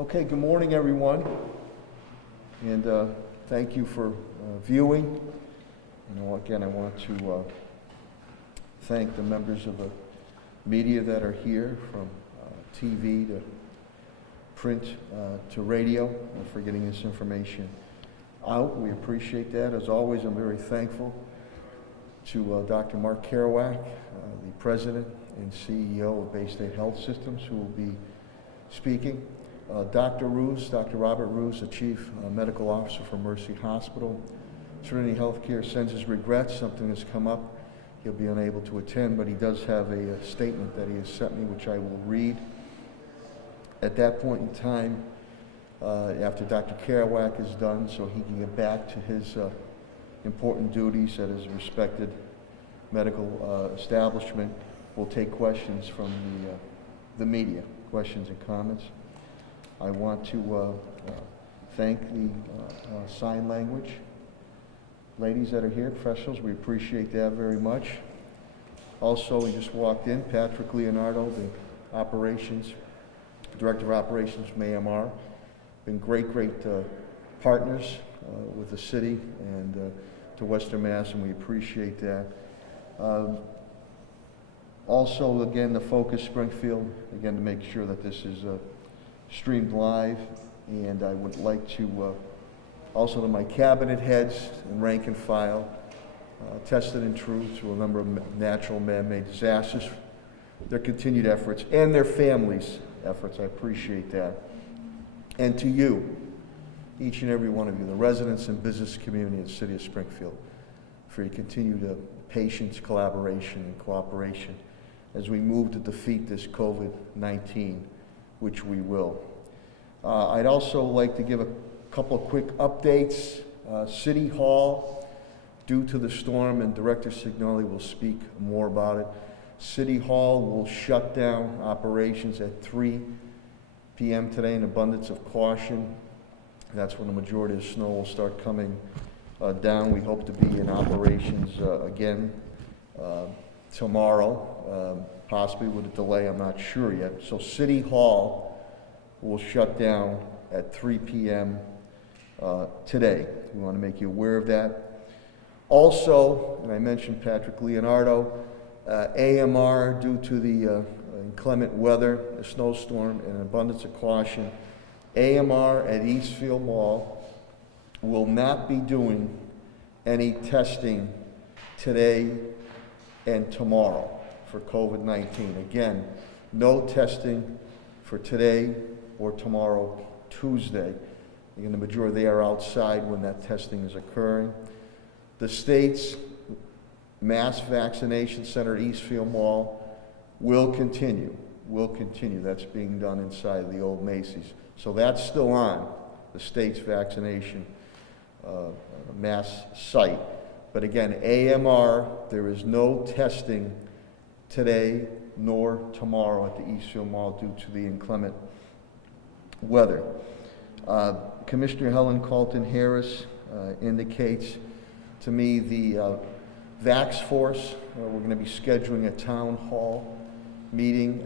Okay, good morning, everyone, and thank you for viewing. Again, I want to thank the members of the media that are here, from TV to print to radio, for getting this information out. We appreciate that. As always, I'm very thankful to Dr. Mark Kerouac, the President and CEO of Bay State Health Systems, who will be speaking. Dr. Robert Roos, the Chief Medical Officer for Mercy Hospital. Trinity Healthcare sends his regrets. Something has come up. He'll be unable to attend, but he does have a statement that he has sent me, which I will read. At that point in time, after Dr. Kerouac is done, so he can get back to his important duties at his respected medical establishment, we'll take questions from the media, questions and comments. I want to thank the sign language ladies that are here, professionals. We appreciate that very much. Also, we just walked in, Patrick Leonardo, the Director of Operations from AMR. Been great partners with the city and to Western Mass, and we appreciate that. Also, again, the focus Springfield, again, to make sure that this is streamed live, and I would like to also to my cabinet heads and rank and file, tested and true through a number of natural man-made disasters, their continued efforts and their families' efforts. I appreciate that. And to you, each and every one of you, the residents and business community of the city of Springfield, for your continued patience, collaboration, and cooperation as we move to defeat this COVID-19, which we will. I'd also like to give a couple of quick updates. City Hall, due to the storm, and Director Signoli will speak more about it, City Hall will shut down operations at 3 p.m. today in abundance of caution. That's when the majority of the snow will start coming down. We hope to be in operations again tomorrow, possibly with a delay, I'm not sure yet. So City Hall will shut down at 3 p.m. Today. We want to make you aware of that. Also, and I mentioned Patrick Leonardo, AMR, due to the inclement weather, a snowstorm, and an abundance of caution, AMR at Eastfield Mall will not be doing any testing today and tomorrow for COVID-19. Again, no testing for today or tomorrow, Tuesday. Again, the majority, they are outside when that testing is occurring. The state's mass vaccination center at Eastfield Mall will continue. That's being done inside the old Macy's. So that's still on, the state's vaccination mass site. But again, AMR, there is no testing today nor tomorrow at the Eastfield Mall due to the inclement weather. Commissioner Helen Carlton-Harris indicates to me the Vax Force, we're going to be scheduling a town hall meeting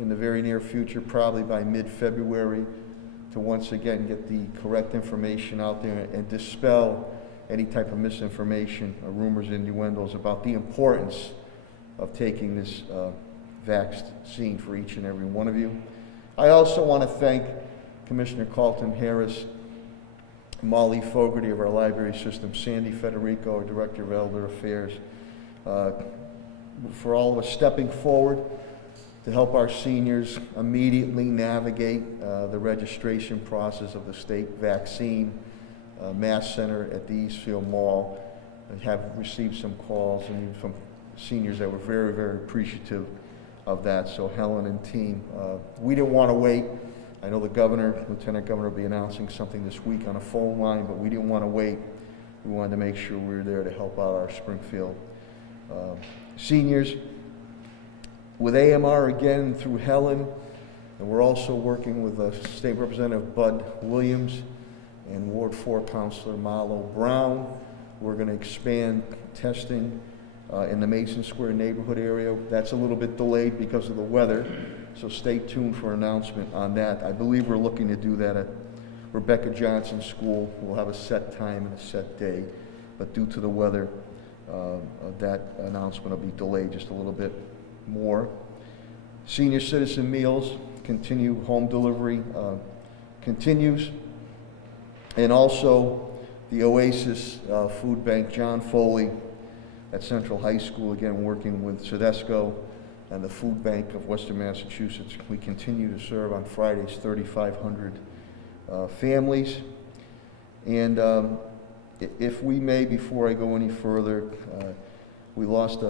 in the very near future, probably by mid-February, to once again get the correct information out there and dispel any type of misinformation or rumors and innuendos about the importance of taking this vaccine for each and every one of you. I also want to thank Commissioner Carlton-Harris, Molly Fogarty of our library system, Sandy Federico, our Director of Elder Affairs, for all of us stepping forward to help our seniors immediately navigate the registration process of the state vaccine mass center at the Eastfield Mall. I have received some calls and from seniors that were very appreciative of that. So Helen and team, we didn't want to wait. I know the governor, Lieutenant Governor, will be announcing something this week on a phone line, but we didn't want to wait. We wanted to make sure we were there to help out our Springfield seniors. With AMR again through Helen, and we're also working with State Representative Bud Williams and Ward 4 Councilor Marlo Brown. We're going to expand testing in the Mason Square neighborhood area. That's a little bit delayed because of the weather. so stay tuned for an announcement on that. I believe we're looking to do that at Rebecca Johnson's school. We'll have a set time and a set day, but due to the weather, that announcement will be delayed just a little bit more. Senior citizen meals continue, home delivery continues, and also the Oasis Food Bank, John Foley at Central High School, again working with Sedesco and the Food Bank of Western Massachusetts. We continue to serve on Fridays 3,500 families. And if we may, before I go any further, we lost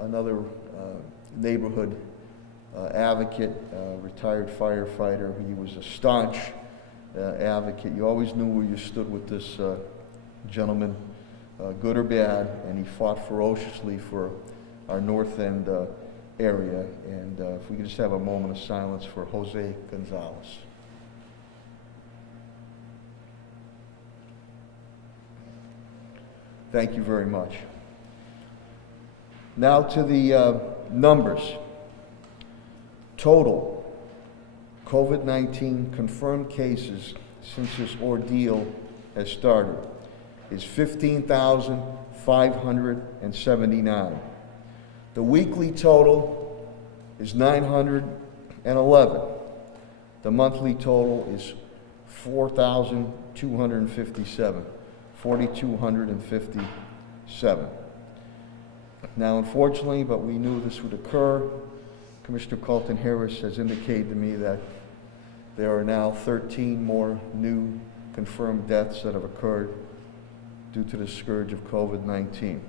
another neighborhood advocate, retired firefighter. He was a staunch advocate. You always knew where you stood with this gentleman, good or bad, and he fought ferociously for our North End area. And if we could just have a moment of silence for Jose Gonzalez. Thank you very much. Now to the numbers. Total COVID-19 confirmed cases since this ordeal has started is 15,579. The weekly total is 911. The monthly total is 4,257. 4,257. Now, unfortunately, but we knew this would occur, Commissioner Carlton Harris has indicated to me that there are now 13 more new confirmed deaths that have occurred due to the scourge of COVID-19.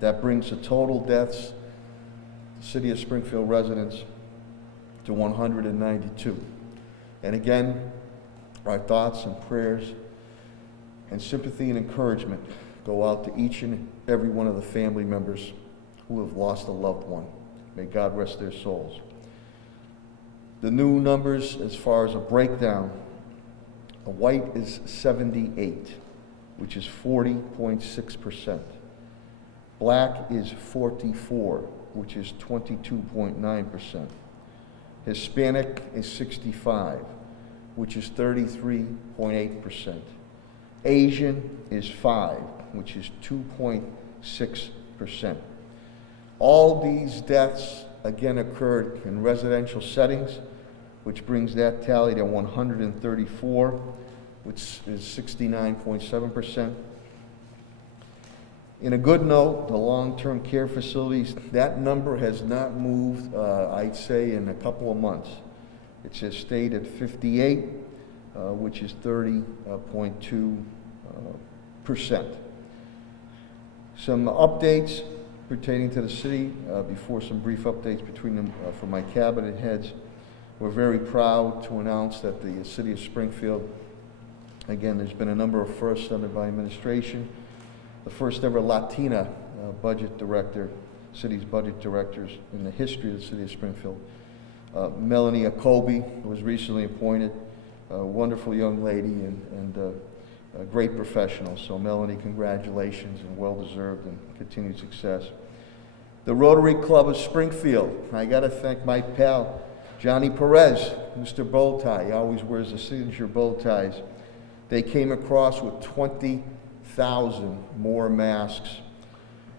That brings the total deaths, the City of Springfield residents, to 192. And again, our thoughts and prayers and sympathy and encouragement go out to each and every one of the family members who have lost a loved one. May God rest their souls. The new numbers as far as a breakdown, a white is 78, which is 40.6%. Black is 44, which is 22.9%. Hispanic is 65, which is 33.8%. Asian is 5, which is 2.6%. All these deaths, again, occurred in residential settings, which brings that tally to 134, which is 69.7%. In a good note, the long-term care facilities, that number has not moved, I'd say, in a couple of months. It just stayed at 58, which is 30.2%. Some updates pertaining to the city, before some brief updates between them from my cabinet heads. We're very proud to announce that the City of Springfield, again, there's been a number of firsts under my administration. The first ever Latina budget director, city's budget directors in the history of the City of Springfield. Melanie Akobe was recently appointed, a wonderful young lady and a great professional. So Melanie, congratulations and well-deserved and continued success. The Rotary Club of Springfield, I gotta thank my pal, Johnny Perez, Mr. Bowtie. He always wears the signature bow ties. They came across with 20,000 more masks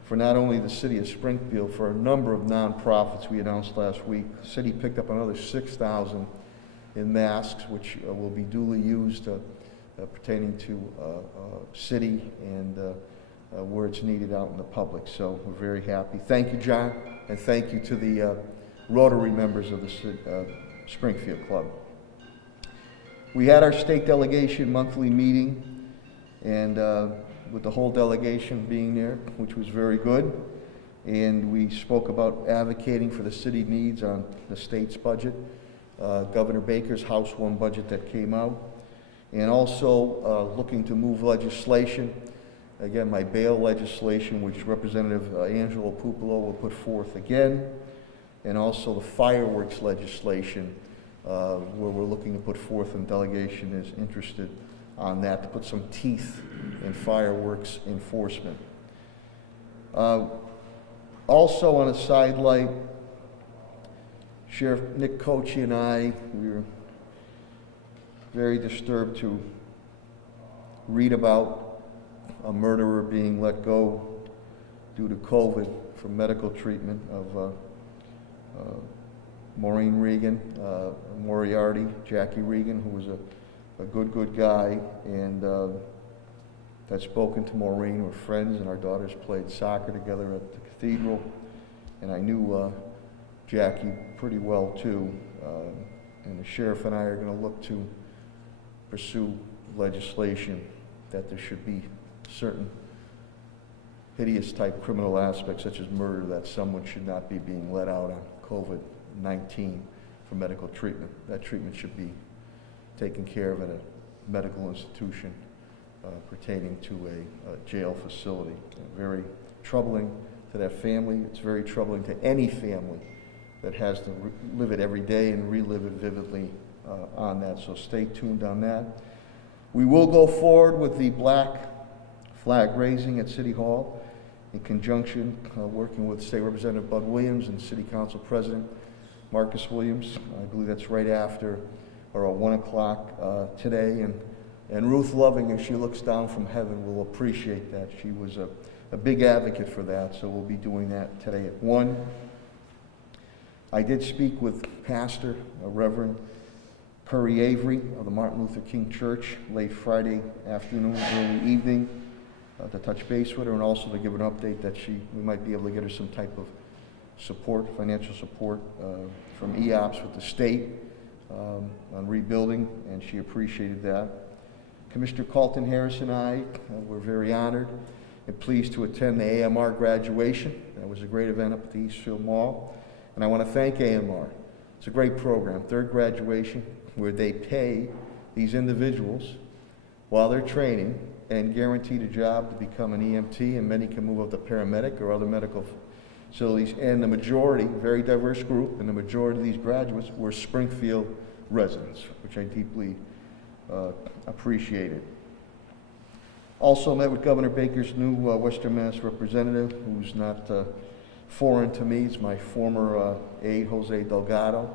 for not only the City of Springfield, for a number of nonprofits we announced last week. The city picked up another 6,000 in masks, which will be duly used pertaining to city and where it's needed out in the public. So we're very happy. Thank you, John, and thank you to the Rotary members of the Springfield Club. We had our state delegation monthly meeting, and with the whole delegation being there, which was very good. And we spoke about advocating for the city needs on the state's budget, Governor Baker's House 1 budget that came out, and also looking to move legislation. Again, my bail legislation, which Representative Angelo Pupolo will put forth again, and also the fireworks legislation, where we're looking to put forth, and delegation is interested on that, to put some teeth in fireworks enforcement. Also on a side light, Sheriff Nick Cochi and I, we were very disturbed to read about a murderer being let go due to COVID for medical treatment of Maureen Regan, Moriarty, Jackie Regan, who was a good guy, and had spoken to Maureen. We're friends, and our daughters played soccer together at the cathedral, and I knew Jackie pretty well too, and the sheriff and I are going to look to pursue legislation that there should be certain hideous type criminal aspects such as murder, that someone should not be being let out on COVID-19 for medical treatment. That treatment should be taken care of at a medical institution pertaining to a jail facility. Very troubling to that family. It's very troubling to any family that has to live it every day and relive it vividly on that. So stay tuned on that. We will go forward with the black flag raising at City Hall in conjunction, working with State Representative Bud Williams and City Council President Marcus Williams. I believe that's right after or at 1 o'clock today. And Ruth Loving, as she looks down from heaven, will appreciate that. She was a big advocate for that, so we'll be doing that today at 1. I did speak with Pastor Reverend Curry Avery of the Martin Luther King Church late Friday afternoon, early evening, to touch base with her and also to give an update that we might be able to get her some type of support, financial support from EOPS with the state on rebuilding, and she appreciated that. Commissioner Carlton Harris and I were very honored and pleased to attend the AMR graduation. That was a great event up at the Eastfield Mall, and I want to thank AMR. It's a great program, third graduation, where they pay these individuals while they're training and guaranteed a job to become an EMT, and many can move up to paramedic or other medical facilities. And the majority, very diverse group, and the majority of these graduates were Springfield residents, which I deeply appreciated. Also met with Governor Baker's new Western Mass representative, who's not foreign to me. It's my former aide, Jose Delgado,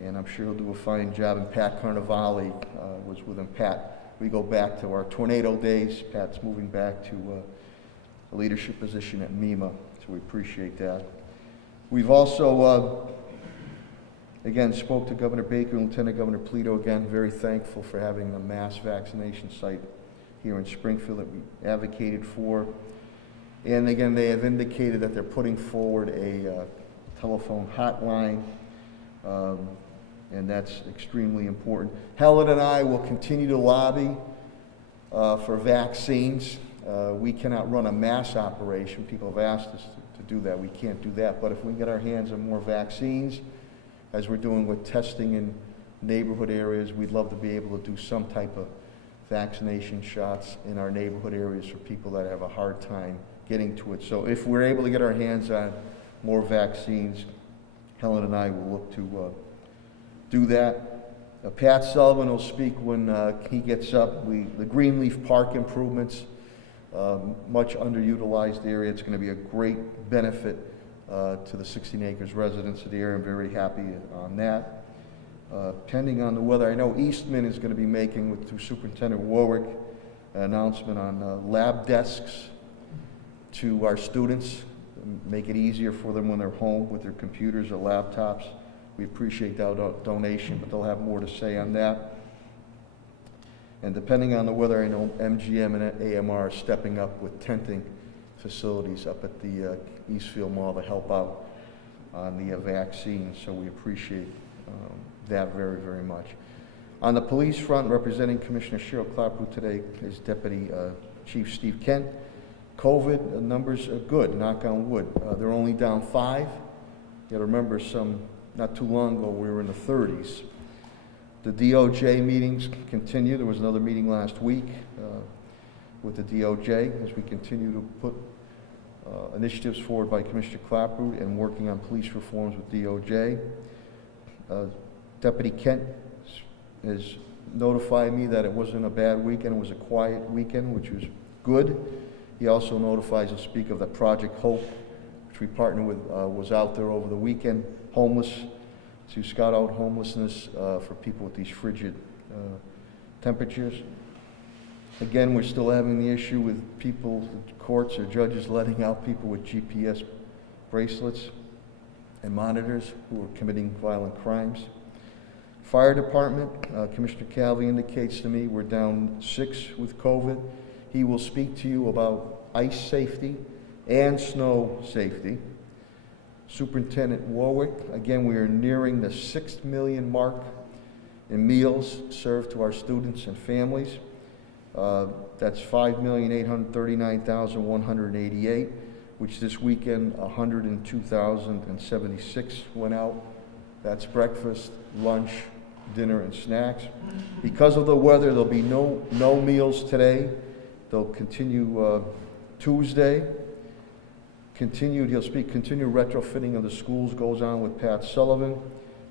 and I'm sure he'll do a fine job. And Pat Carnevale was with him. Pat, we go back to our tornado days. Pat's moving back to a leadership position at MEMA, so we appreciate that. We've also, again, spoke to Governor Baker and Lieutenant Governor Polito. Again, very thankful for having a mass vaccination site here in Springfield that we advocated for. And again, they have indicated that they're putting forward a telephone hotline, and that's extremely important. Helen and I will continue to lobby for vaccines. We cannot run a mass operation. People have asked us to do that. We can't do that. But if we get our hands on more vaccines, as we're doing with testing in neighborhood areas, we'd love to be able to do some type of vaccination shots in our neighborhood areas for people that have a hard time getting to it. So if we're able to get our hands on more vaccines, Helen and I will look to do that. Pat Sullivan will speak when he gets up. The Greenleaf Park improvements, much underutilized area. It's going to be a great benefit to the 16 acres residents of the area. I'm very happy on that. Pending on the weather, I know Eastman is going to be making, through Superintendent Warwick, an announcement on lab desks to our students, make it easier for them when they're home with their computers or laptops. We appreciate that donation, but they'll have more to say on that. And depending on the weather, I know MGM and AMR are stepping up with tenting facilities up at the Eastfield Mall to help out on the vaccine, so we appreciate that very, very much. On the police front, representing Commissioner Cheryl Clapper today is Deputy Chief Steve Kent. COVID numbers are good, knock on wood. They're only down 5. You gotta remember, not too long ago, we were in the 30s. The DOJ meetings continue. There was another meeting last week with the DOJ as we continue to put initiatives forward by Commissioner Clapper and working on police reforms with DOJ. Deputy Kent has notified me that it wasn't a bad weekend, it was a quiet weekend, which was good. He also notifies and speaks of the Project Hope, which we partnered with, was out there over the weekend, homeless to scout out homelessness for people with these frigid temperatures. Again, we're still having the issue with people, courts or judges letting out people with GPS bracelets and monitors who are committing violent crimes. Fire department, Commissioner Calvi indicates to me we're down 6 with COVID. He will speak to you about ice safety and snow safety. Superintendent Warwick, again, we are nearing the 6 million mark in meals served to our students and families. That's 5,839,188, which this weekend 102,076 went out. That's breakfast, lunch, dinner, and snacks. Because of the weather, there'll be no meals today. They'll continue Tuesday. He'll speak, continued retrofitting of the schools goes on with Pat Sullivan,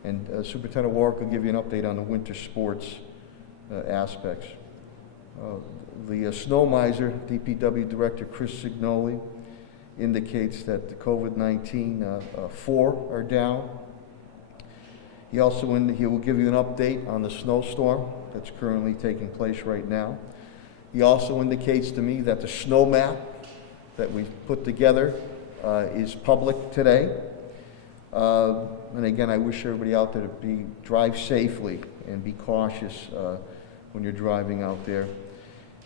and Superintendent Warwick will give you an update on the winter sports aspects. The snow miser, DPW Director Chris Signoli, indicates that the COVID-19 4 are down. He will give you an update on the snowstorm that's currently taking place right now. He also indicates to me that the snow map that we've put together is public today. And again, I wish everybody out there to drive safely and be cautious when you're driving out there.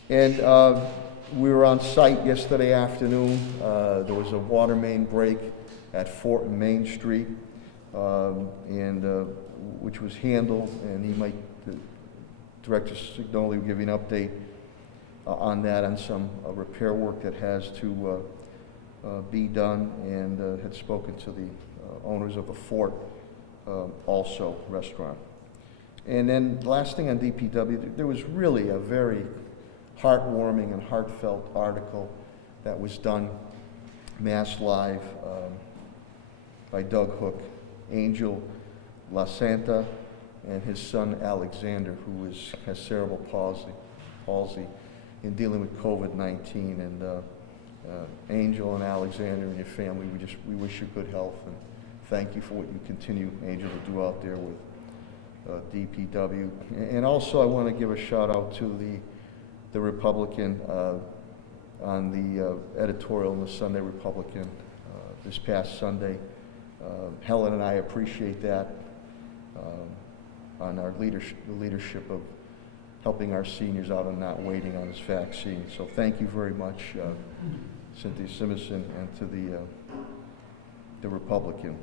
And we were on site yesterday afternoon. There was a water main break at 4th and Main Street, which was handled, and Director Signoli will give you an update on that, on some repair work that has to be done, and had spoken to the owners of the Fort also restaurant. And then last thing on DPW, there was really a very heartwarming and heartfelt article that was done, Mass Live, by Doug Hook, Angel La Santa, and his son Alexander, who has cerebral palsy in dealing with COVID-19. And Angel and Alexander and your family, we wish you good health, and thank you for what you continue, Angel, to do out there with DPW. And also I want to give a shout out to the Republican on the editorial in the Sunday Republican this past Sunday. Helen and I appreciate that on our the leadership of helping our seniors out and not waiting on this vaccine. So thank you very much, Cynthia Simonson, and to the Republican.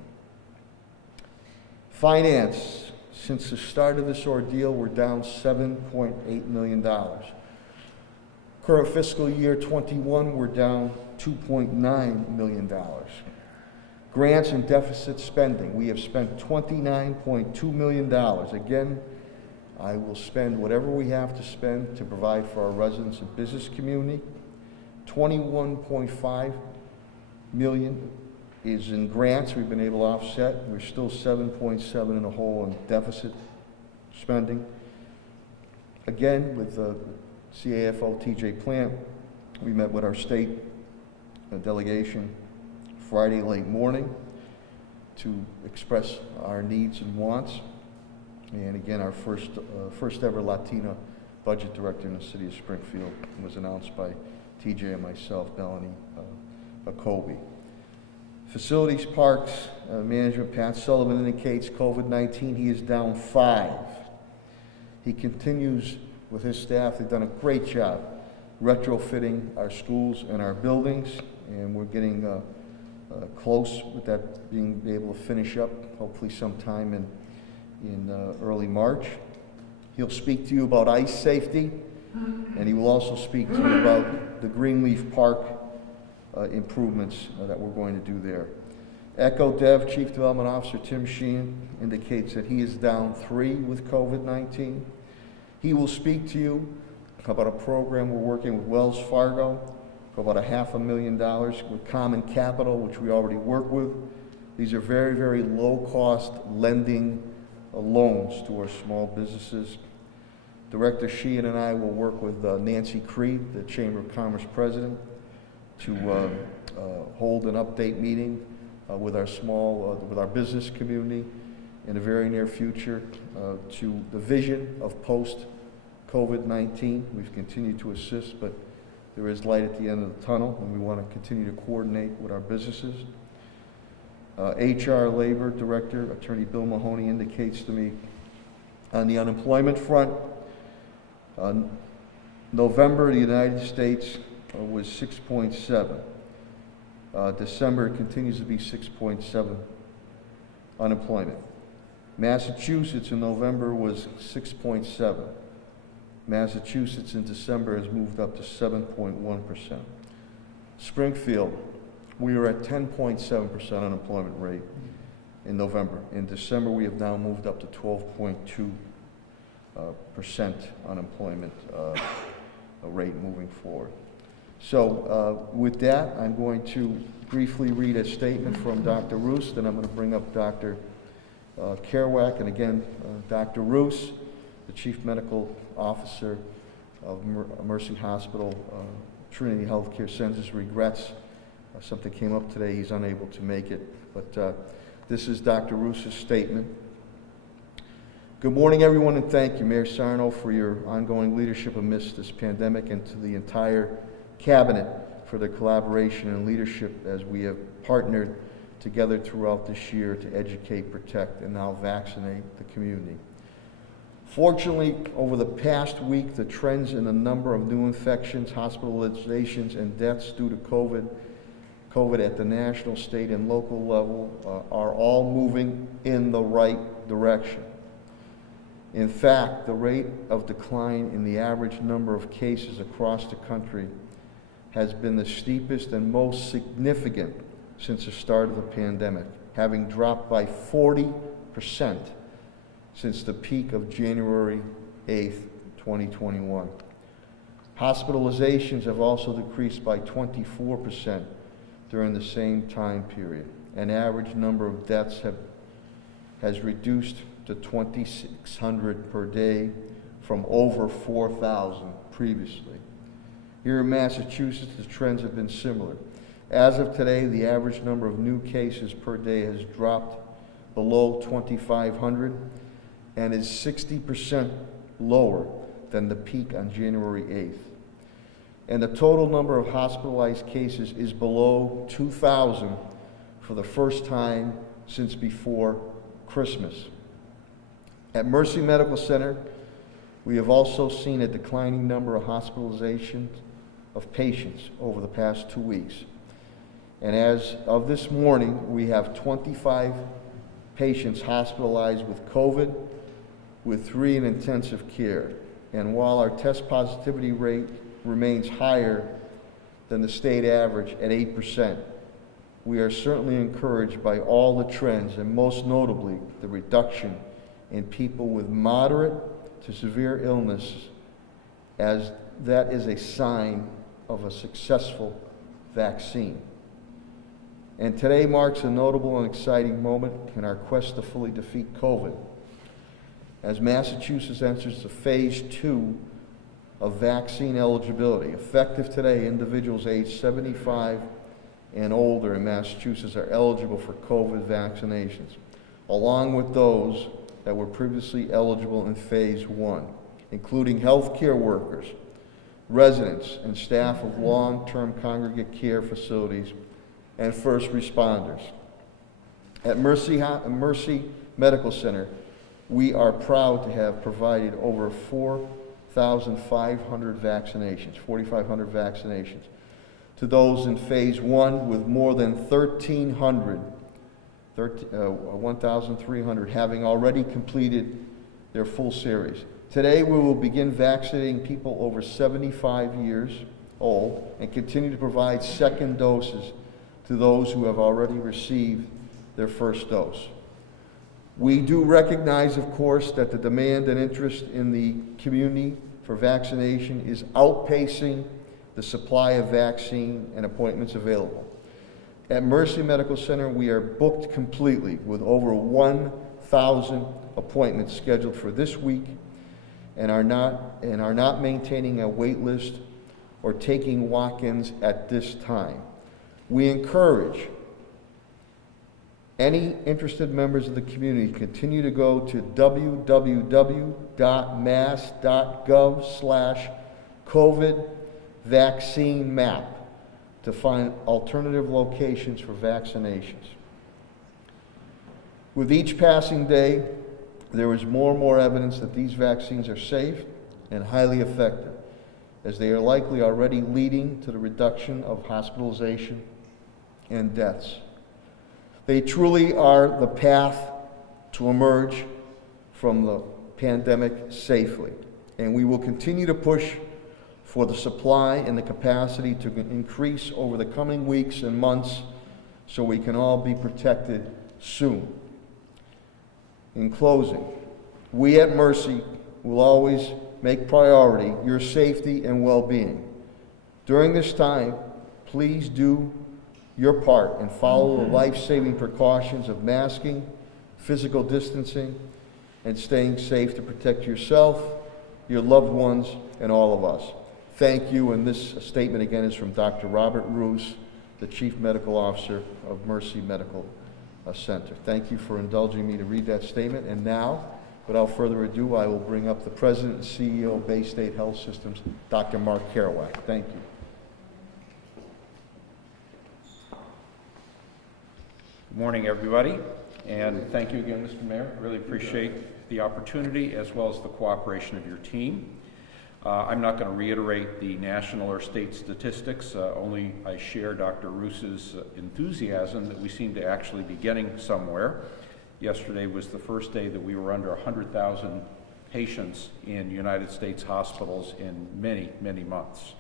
Finance. Since the start of this ordeal, we're down $7.8 million. Current fiscal year 21, we're down $2.9 million. Grants and deficit spending, we have spent $29.2 million. Again, I will spend whatever we have to spend to provide for our residents and business community. $21.5 million is in grants we've been able to offset. We're still 7.7 in a hole in deficit spending. Again, with CAFO TJ Plant, we met with our state delegation Friday late morning to express our needs and wants. And again, our first ever Latina budget director in the city of Springfield was announced by TJ and myself, Melanie Kobe. Facilities, Parks, Management, Pat Sullivan indicates COVID-19, he is down 5. He continues with his staff. They've done a great job retrofitting our schools and our buildings, and we're getting close with that being able to finish up, hopefully sometime in early March. He'll speak to you about ice safety, and he will also speak to you about the Greenleaf Park improvements that we're going to do there. Echo Dev Chief Development Officer Tim Sheehan indicates that he is down 3 with COVID-19. He will speak to you about a program we're working with Wells Fargo for about $500,000 with Common Capital, which we already work with. These are very, very low-cost lending loans to our small businesses. Director Sheehan and I will work with Nancy Creed, the Chamber of Commerce President, to hold an update meeting with our business community in the very near future to the vision of post-COVID-19. We've continued to assist, but there is light at the end of the tunnel, and we want to continue to coordinate with our businesses. HR Labor Director, Attorney Bill Mahoney, indicates to me on the unemployment front, November, the United States was 6.7. December continues to be 6.7 unemployment. Massachusetts in November was 6.7. Massachusetts in December has moved up to 7.1%. Springfield, we were at 10.7% unemployment rate in November. In December, we have now moved up to 12.2% unemployment rate moving forward. So with that, I'm going to briefly read a statement from Dr. Roos, then I'm going to bring up Dr. Kerouac, and again, Dr. Roos, the Chief Medical Officer of Mercy Hospital, Trinity Healthcare, sends his regrets. Something came up today, he's unable to make it, but this is Dr. Roos's statement. Good morning, everyone, and thank you, Mayor Sarno, for your ongoing leadership amidst this pandemic, and to the entire Cabinet for their collaboration and leadership as we have partnered together throughout this year to educate, protect, and now vaccinate the community. Fortunately, over the past week, the trends in the number of new infections, hospitalizations, and deaths due to COVID at the national, state, and local level are all moving in the right direction. In fact, the rate of decline in the average number of cases across the country has been the steepest and most significant since the start of the pandemic, having dropped by 40% since the peak of January 8th, 2021. Hospitalizations have also decreased by 24% during the same time period. An average number of deaths has reduced to 2,600 per day from over 4,000 previously. Here in Massachusetts, the trends have been similar. As of today, the average number of new cases per day has dropped below 2,500 and is 60% lower than the peak on January 8th. And the total number of hospitalized cases is below 2,000 for the first time since before Christmas. At Mercy Medical Center, we have also seen a declining number of hospitalizations of patients over the past 2 weeks. And as of this morning, we have 25 patients hospitalized with COVID, with 3 in intensive care. And while our test positivity rate remains higher than the state average at 8%, we are certainly encouraged by all the trends, and most notably the reduction in people with moderate to severe illness, as that is a sign of a successful vaccine. And today marks a notable and exciting moment in our quest to fully defeat COVID, as Massachusetts enters the phase 2 of vaccine eligibility. Effective today, individuals aged 75 and older in Massachusetts are eligible for COVID vaccinations, along with those that were previously eligible in phase 1, including healthcare workers, residents, and staff of long-term congregate care facilities, and first responders. At Mercy Medical Center, we are proud to have provided over 4,500 vaccinations, 4,500 vaccinations, to those in phase 1, with more than 1,300 having already completed their full series. Today, we will begin vaccinating people over 75 years old and continue to provide second doses to those who have already received their first dose. We do recognize, of course, that the demand and interest in the community for vaccination is outpacing the supply of vaccine and appointments available. At Mercy Medical Center, we are booked completely with over 1,000 appointments scheduled for this week, and are not maintaining a wait list or taking walk-ins at this time. We encourage Any interested members of the community continue to go to www.mass.gov/COVID vaccine map to find alternative locations for vaccinations. With each passing day, there is more and more evidence that these vaccines are safe and highly effective, as they are likely already leading to the reduction of hospitalization and deaths. They truly are the path to emerge from the pandemic safely, and we will continue to push for the supply and the capacity to increase over the coming weeks and months so we can all be protected soon. In closing, we at Mercy will always make priority your safety and well-being. During this time, please do your part and follow the life-saving precautions of masking, physical distancing, and staying safe to protect yourself, your loved ones, and all of us. Thank you, and this statement again is from Dr. Robert Roos, the Chief Medical Officer of Mercy Medical Center. Thank you for indulging me to read that statement, and now, without further ado, I will bring up the President and CEO of Bay State Health Systems, Dr. Mark Kerouac. Thank you. Good morning, everybody, and thank you again, Mr. Mayor. Really appreciate the opportunity as well as the cooperation of your team. I'm not going to reiterate the national or state statistics, only I share Dr. Roos's enthusiasm that we seem to actually be getting somewhere. Yesterday was the first day that we were under 100,000 patients in United States hospitals in many, many months.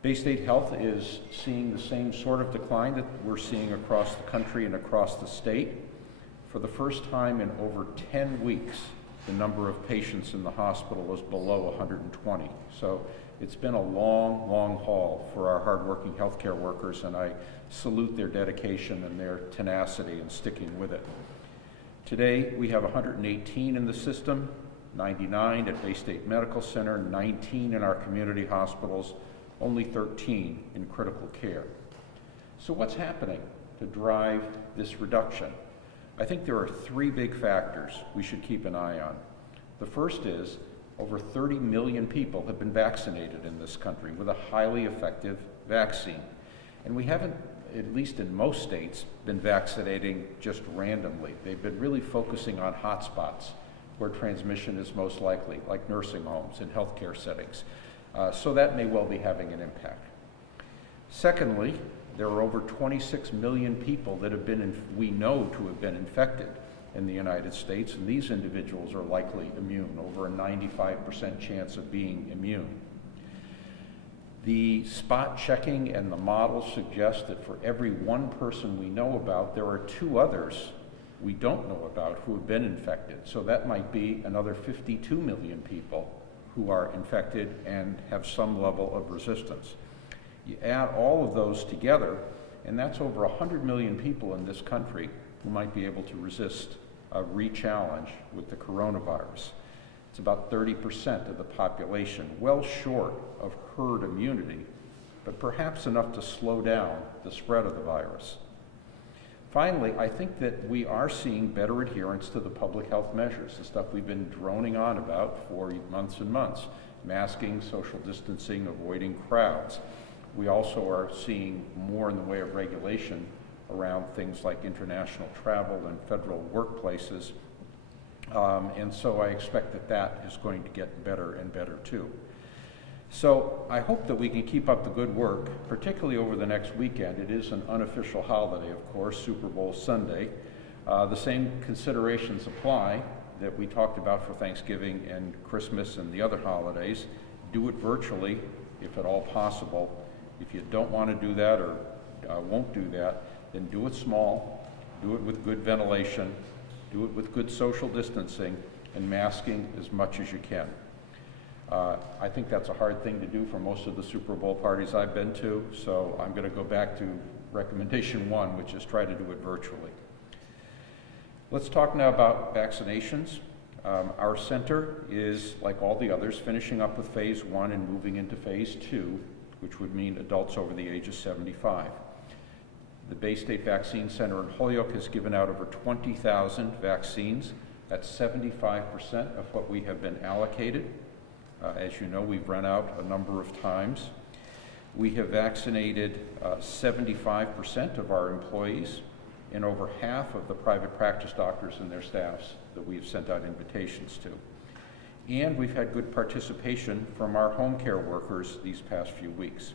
Bay State Health is seeing the same sort of decline that we're seeing across the country and across the state. For the first time in over 10 weeks, the number of patients in the hospital is below 120. So it's been a long, long haul for our hardworking healthcare workers, and I salute their dedication and their tenacity in sticking with it. Today, we have 118 in the system, 99 at Bay State Medical Center, 19 in our community hospitals, only 13 in critical care. So what's happening to drive this reduction? I think there are three big factors we should keep an eye on. The first is over 30 million people have been vaccinated in this country with a highly effective vaccine. And we haven't, at least in most states, been vaccinating just randomly. They've been really focusing on hotspots where transmission is most likely, like nursing homes and healthcare settings. So that may well be having an impact. Secondly, there are over 26 million people that we know to have been infected in the United States, and these individuals are likely immune, over a 95% chance of being immune. The spot checking and the models suggest that for every one person we know about, there are two others we don't know about who have been infected. So that might be another 52 million people who are infected and have some level of resistance. You add all of those together, and that's over 100 million people in this country who might be able to resist a re-challenge with the coronavirus. It's about 30% of the population, well short of herd immunity, but perhaps enough to slow down the spread of the virus. Finally, I think that we are seeing better adherence to the public health measures, the stuff we've been droning on about for months and months, masking, social distancing, avoiding crowds. We also are seeing more in the way of regulation around things like international travel and federal workplaces. And so I expect that that is going to get better and better too. So I hope that we can keep up the good work, particularly over the next weekend. It is an unofficial holiday, of course, Super Bowl Sunday. The same considerations apply that we talked about for Thanksgiving and Christmas and the other holidays. Do it virtually, if at all possible. If you don't want to do that or won't do that, then do it small, do it with good ventilation, do it with good social distancing, and masking as much as you can. I think that's a hard thing to do for most of the Super Bowl parties I've been to, so I'm going to go back to recommendation one, which is try to do it virtually. Let's talk now about vaccinations. Our center is, like all the others, finishing up with phase 1 and moving into phase 2, which would mean adults over the age of 75. The Bay State Vaccine Center in Holyoke has given out over 20,000 vaccines. That's 75% of what we have been allocated. As you know, we've run out a number of times. We have vaccinated 75% of our employees and over half of the private practice doctors and their staffs that we've sent out invitations to. And we've had good participation from our home care workers these past few weeks.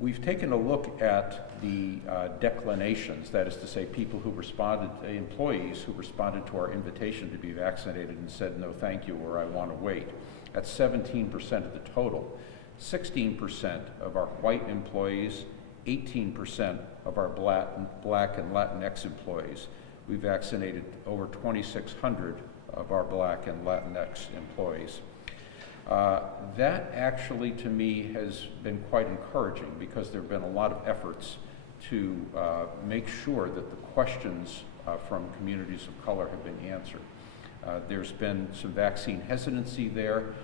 We've taken a look at the declinations, that is to say, people who responded, employees who responded to our invitation to be vaccinated and said no thank you or I want to wait. That's 17% of the total. 16% of our white employees, 18% of our Black and Latinx employees. We vaccinated over 2,600 of our Black and Latinx employees. That actually, to me, has been quite encouraging because there have been a lot of efforts to make sure that the questions from communities of color have been answered. There's been some vaccine hesitancy there,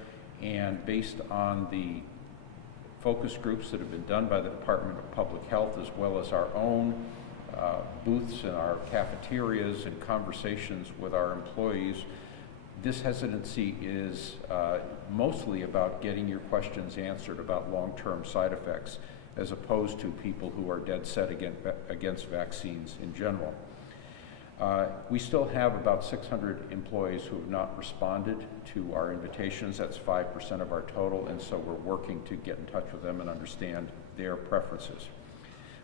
and based on the focus groups that have been done by the Department of Public Health, as well as our own booths in our cafeterias and conversations with our employees, this hesitancy is mostly about getting your questions answered about long-term side effects, as opposed to people who are dead set against vaccines in general. We still have about 600 employees who have not responded to our invitations. That's 5% of our total, and so we're working to get in touch with them and understand their preferences.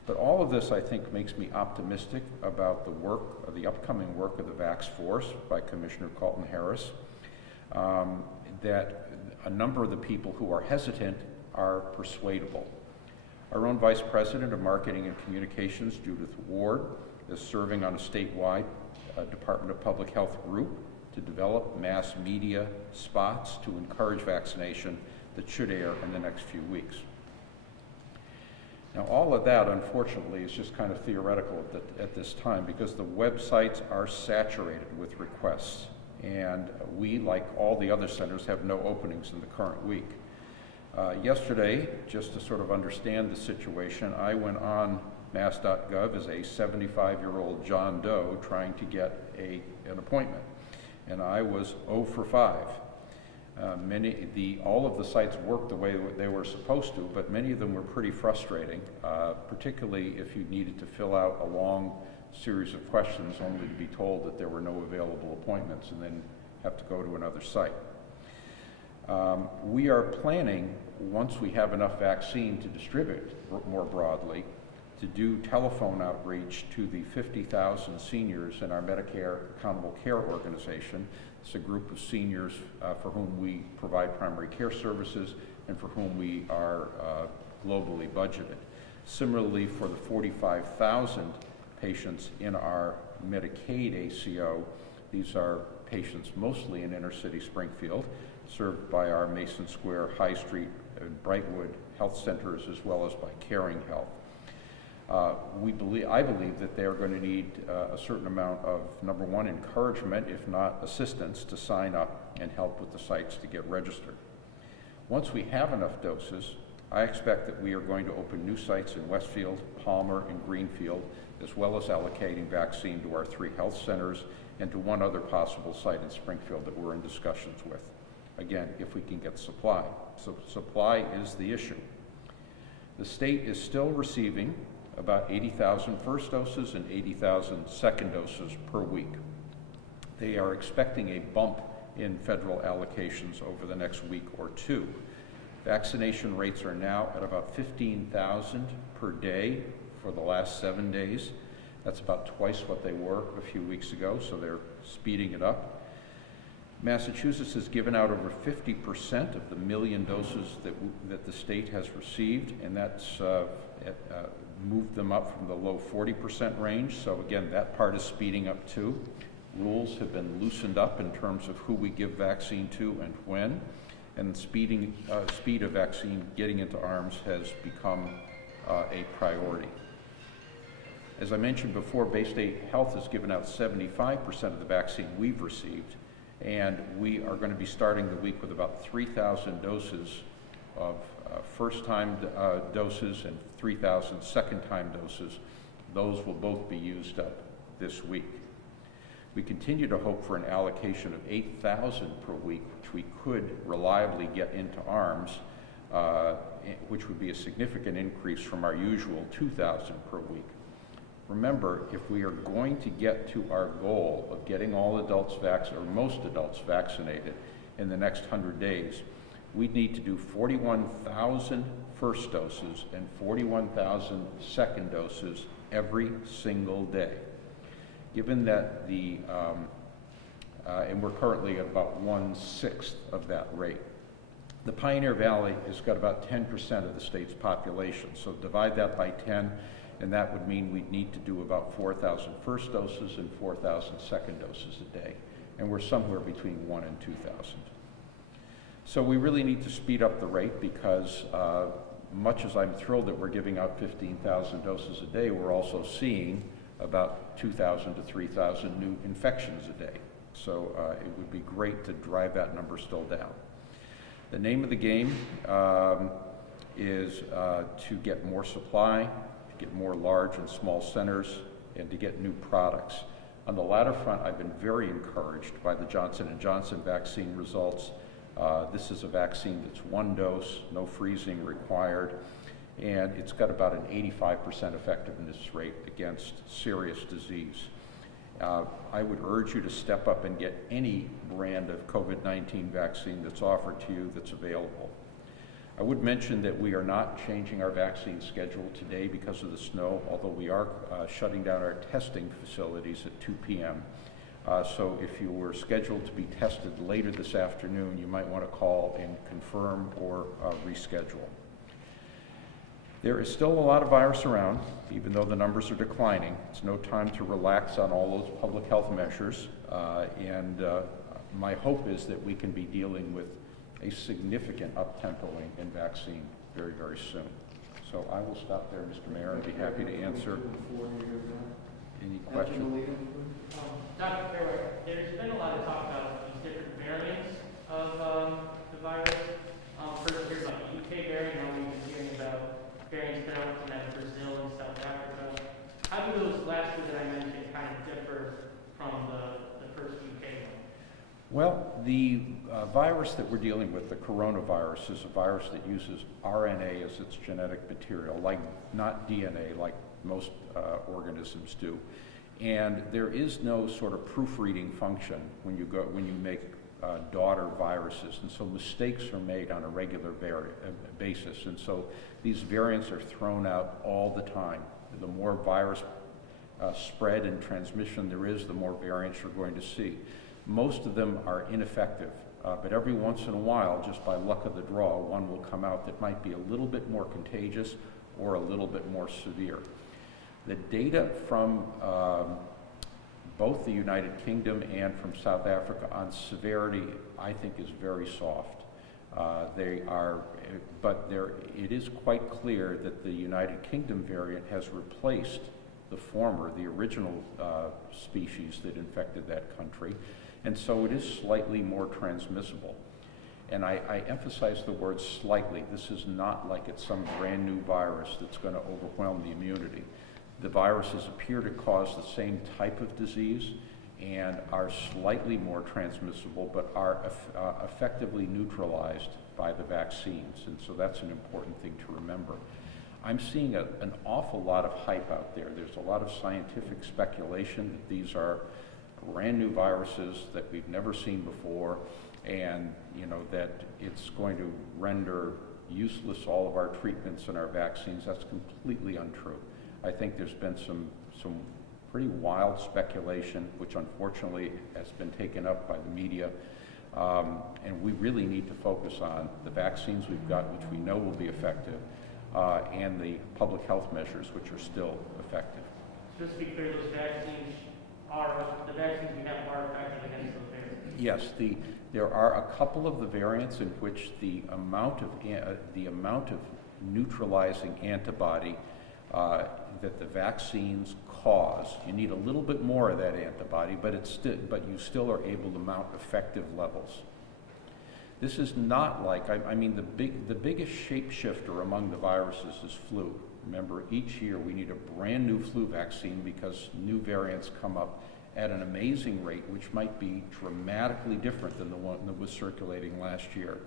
But all of this, I think, makes me optimistic about the work, the upcoming work of the Vax Force by Commissioner Colton Harris, that a number of the people who are hesitant are persuadable. Our own Vice President of Marketing and Communications, Judith Ward, is serving on a statewide Department of Public Health group to develop mass media spots to encourage vaccination that should air in the next few weeks. Now, all of that, unfortunately, is just kind of theoretical at this time because the websites are saturated with requests, and we, like all the other centers, have no openings in the current week. Yesterday, just to sort of understand the situation, I went on mass.gov as a 75-year-old John Doe trying to get an appointment, and I was 0 for 5. All of the sites worked the way they were supposed to, but many of them were pretty frustrating, particularly if you needed to fill out a long series of questions only to be told that there were no available appointments and then have to go to another site. We are planning, once we have enough vaccine to distribute more broadly, to do telephone outreach to the 50,000 seniors in our Medicare Accountable Care Organization. It's a group of seniors for whom we provide primary care services and for whom we are globally budgeted. Similarly, for the 45,000 patients in our Medicaid ACO, these are patients mostly in inner city Springfield, served by our Mason Square, High Street, and Brightwood health centers, as well as by Caring Health. I believe that they are going to need a certain amount of, number one, encouragement, if not assistance, to sign up and help with the sites to get registered. Once we have enough doses, I expect that we are going to open new sites in Westfield, Palmer, and Greenfield, as well as allocating vaccine to our 3 health centers and to one other possible site in Springfield that we're in discussions with. Again, if we can get supply. So supply is the issue. The state is still receiving about 80,000 first doses and 80,000 second doses per week. They are expecting a bump in federal allocations over the next week or two. Vaccination rates are now at about 15,000 per day for the last 7 days. That's about twice what they were a few weeks ago, so they're speeding it up. Massachusetts has given out over 50% of the 1 million doses that the state has received, and that's moved them up from the low 40% range. So again, that part is speeding up too. Rules have been loosened up in terms of who we give vaccine to and when, and speed of vaccine getting into arms has become a priority. As I mentioned before, Bay State Health has given out 75% of the vaccine we've received, and we are going to be starting the week with about 3,000 doses of first-time doses and 3,000 second-time doses. Those will both be used up this week. We continue to hope for an allocation of 8,000 per week, which we could reliably get into arms, which would be a significant increase from our usual 2,000 per week. Remember, if we are going to get to our goal of getting all adults vaccinated, or most adults vaccinated in the next 100 days, we'd need to do 41,000 first doses and 41,000 second doses every single day. Given that and we're currently at about 1/6 of that rate. The Pioneer Valley has got about 10% of the state's population, so divide that by 10, and that would mean we'd need to do about 4,000 first doses and 4,000 second doses a day, and we're somewhere between 1 and 2,000. So we really need to speed up the rate because much as I'm thrilled that we're giving out 15,000 doses a day, we're also seeing about 2,000 to 3,000 new infections a day. So it would be great to drive that number still down. The name of the game is to get more supply, to get more large and small centers, and to get new products. On the latter front, I've been very encouraged by the Johnson & Johnson vaccine results. This is a vaccine that's one dose, no freezing required, and it's got about an 85% effectiveness rate against serious disease. I would urge you to step up and get any brand of COVID-19 vaccine that's offered to you that's available. I would mention that we are not changing our vaccine schedule today because of the snow, although we are shutting down our testing facilities at 2 p.m. So if you were scheduled to be tested later this afternoon, you might want to call and confirm or reschedule. There is still a lot of virus around, even though the numbers are declining. It's no time to relax on all those public health measures, and my hope is that we can be dealing with a significant up-tempoing in vaccine very, very soon. So I will stop there, Mr. Mayor, and be happy to answer any questions. Dr. Kerouac, there's been a lot of talk about these different variants of the virus. First, here's about the UK variant, now we've been hearing about variants that are looking at Brazil and South Africa. How do those last two that I mentioned kind of differ from the first UK one? Well, the virus that we're dealing with, the coronavirus, is a virus that uses RNA as its genetic material, like not DNA, like most organisms do. And there is no sort of proofreading function when you make daughter viruses, and so mistakes are made on a regular basis, and so these variants are thrown out all the time. The more virus spread and transmission there is, the more variants you're going to see. Most of them are ineffective, but every once in a while, just by luck of the draw, one will come out that might be a little bit more contagious or a little bit more severe. The data from both the United Kingdom and from South Africa on severity, I think, is very soft. It is quite clear that the United Kingdom variant has replaced the original species that infected that country, and so it is slightly more transmissible. And I emphasize the word slightly. This is not like it's some brand new virus that's going to overwhelm the immunity. The viruses appear to cause the same type of disease and are slightly more transmissible, but are effectively neutralized by the vaccines, and so that's an important thing to remember. I'm seeing an awful lot of hype out there. There's a lot of scientific speculation that these are brand new viruses that we've never seen before, and that it's going to render useless all of our treatments and our vaccines. That's completely untrue. I think there's been some pretty wild speculation, which unfortunately has been taken up by the media, and we really need to focus on the vaccines we've got, which we know will be effective, and the public health measures, which are still effective. Just to be clear, the vaccines we have are effective against those variants? Yes, there are a couple of the variants in which the amount of neutralizing antibody that the vaccines cause, you need a little bit more of that antibody, but you still are able to mount effective levels. This is not like, I mean, the biggest shapeshifter among the viruses is flu. Remember, each year we need a brand new flu vaccine because new variants come up at an amazing rate, which might be dramatically different than the one that was circulating last year.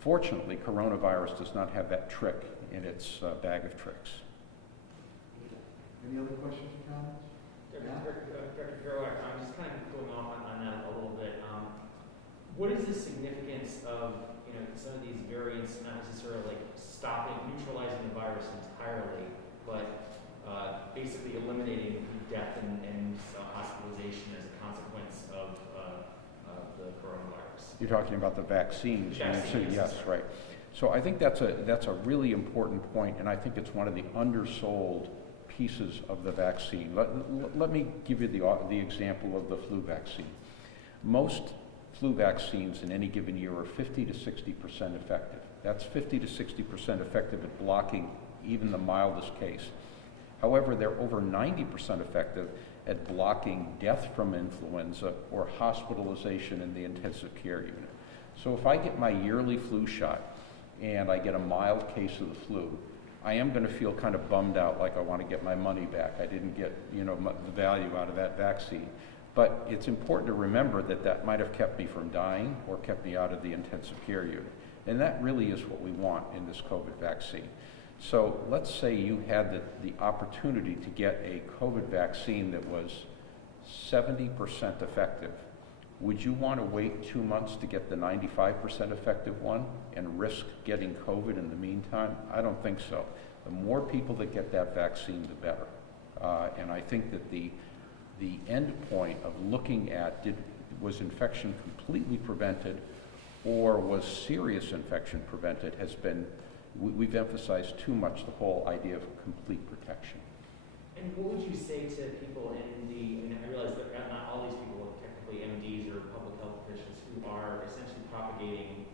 Fortunately, coronavirus does not have that trick in its bag of tricks. Any other questions or comments? Dr. Kerouac, I'm just kind of going off on that a little bit. What is the significance of some of these variants not necessarily like stopping, neutralizing the virus entirely, but basically eliminating death and hospitalization as a consequence of the coronavirus? You're talking about the vaccines. Vaccines, Yes, right. So I think that's a really important point, and I think it's one of the undersold pieces of the vaccine. Let me give you the example of the flu vaccine. Most flu vaccines in any given year are 50 to 60% effective. That's 50 to 60% effective at blocking even the mildest case. However, they're over 90% effective at blocking death from influenza or hospitalization in the intensive care unit. So if I get my yearly flu shot and I get a mild case of the flu, I am going to feel kind of bummed out, like I want to get my money back. I didn't get, the value out of that vaccine. But it's important to remember that that might have kept me from dying or kept me out of the intensive care unit. And that really is what we want in this COVID vaccine. So let's say you had the opportunity to get a COVID vaccine that was 70% effective. Would you want to wait 2 months to get the 95% effective one and risk getting COVID in the meantime? I don't think so. The more people that get that vaccine, the better. And I think that the end point of looking at was infection completely prevented or was serious infection prevented has been, we've emphasized too much the whole idea of complete protection. And what would you say to people I realize that not all these people are technically MDs or public health officials who are essentially propagating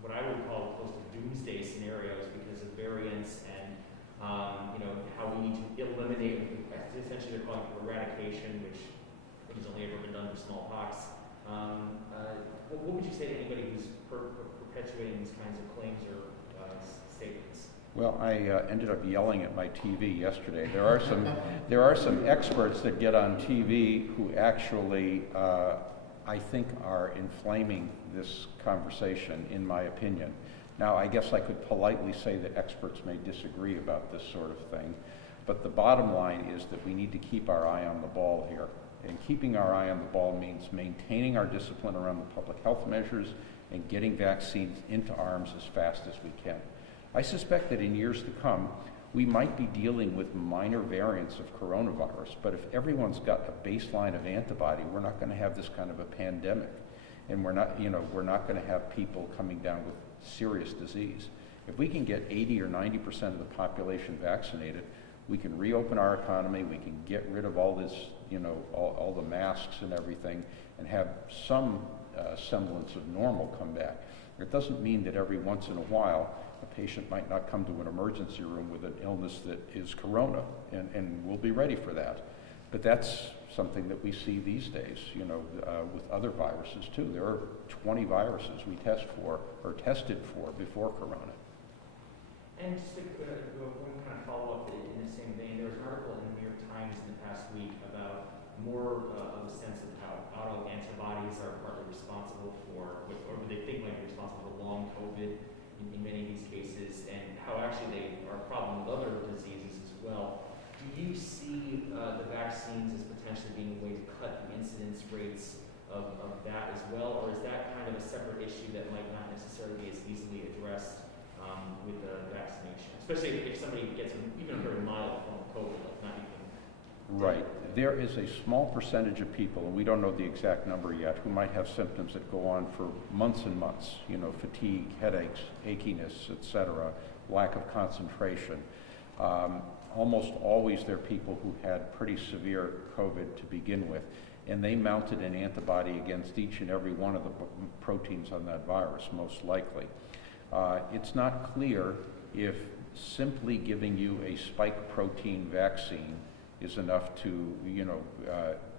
what I would call close to doomsday scenarios because of variants and how we need to eliminate, essentially they're calling it eradication, which I think has only ever been done for smallpox. What would you say to anybody who's perpetuating these kinds of claims or statements? Well, I ended up yelling at my TV yesterday. There are some experts that get on TV who actually, I think, are inflaming this conversation, in my opinion. Now, I guess I could politely say that experts may disagree about this sort of thing, but the bottom line is that we need to keep our eye on the ball here. And keeping our eye on the ball means maintaining our discipline around the public health measures and getting vaccines into arms as fast as we can. I suspect that in years to come, we might be dealing with minor variants of coronavirus, but if everyone's got a baseline of antibody, we're not going to have this kind of a pandemic. And we're not going to have people coming down with serious disease. If we can get 80 or 90% of the population vaccinated, we can reopen our economy, we can get rid of all this, all the masks and everything, and have some semblance of normal come back. It doesn't mean that every once in a while a patient might not come to an emergency room with an illness that is corona, and we'll be ready for that. But that's something that we see these days, with other viruses too. There are 20 viruses we test for or tested for before corona. And just to one kind of follow up in the same vein, there was an article in the New York Times in the past week about more of a sense of how auto antibodies are partly responsible for, or they think might be responsible for long COVID in many of these cases, and how actually they are a problem with other diseases as well. Do you see the vaccines as potentially being a way to cut the incidence rates of that as well, or is that kind of a separate issue that might not necessarily be as easily addressed with the vaccination, especially if somebody gets even a very mild form of COVID, like not even. Right. There is a small percentage of people, and we don't know the exact number yet, who might have symptoms that go on for months and months, fatigue, headaches, achiness, etc., lack of concentration. Almost always they're people who had pretty severe COVID to begin with, and they mounted an antibody against each and every one of the proteins on that virus, most likely. It's not clear if simply giving you a spike protein vaccine is enough to,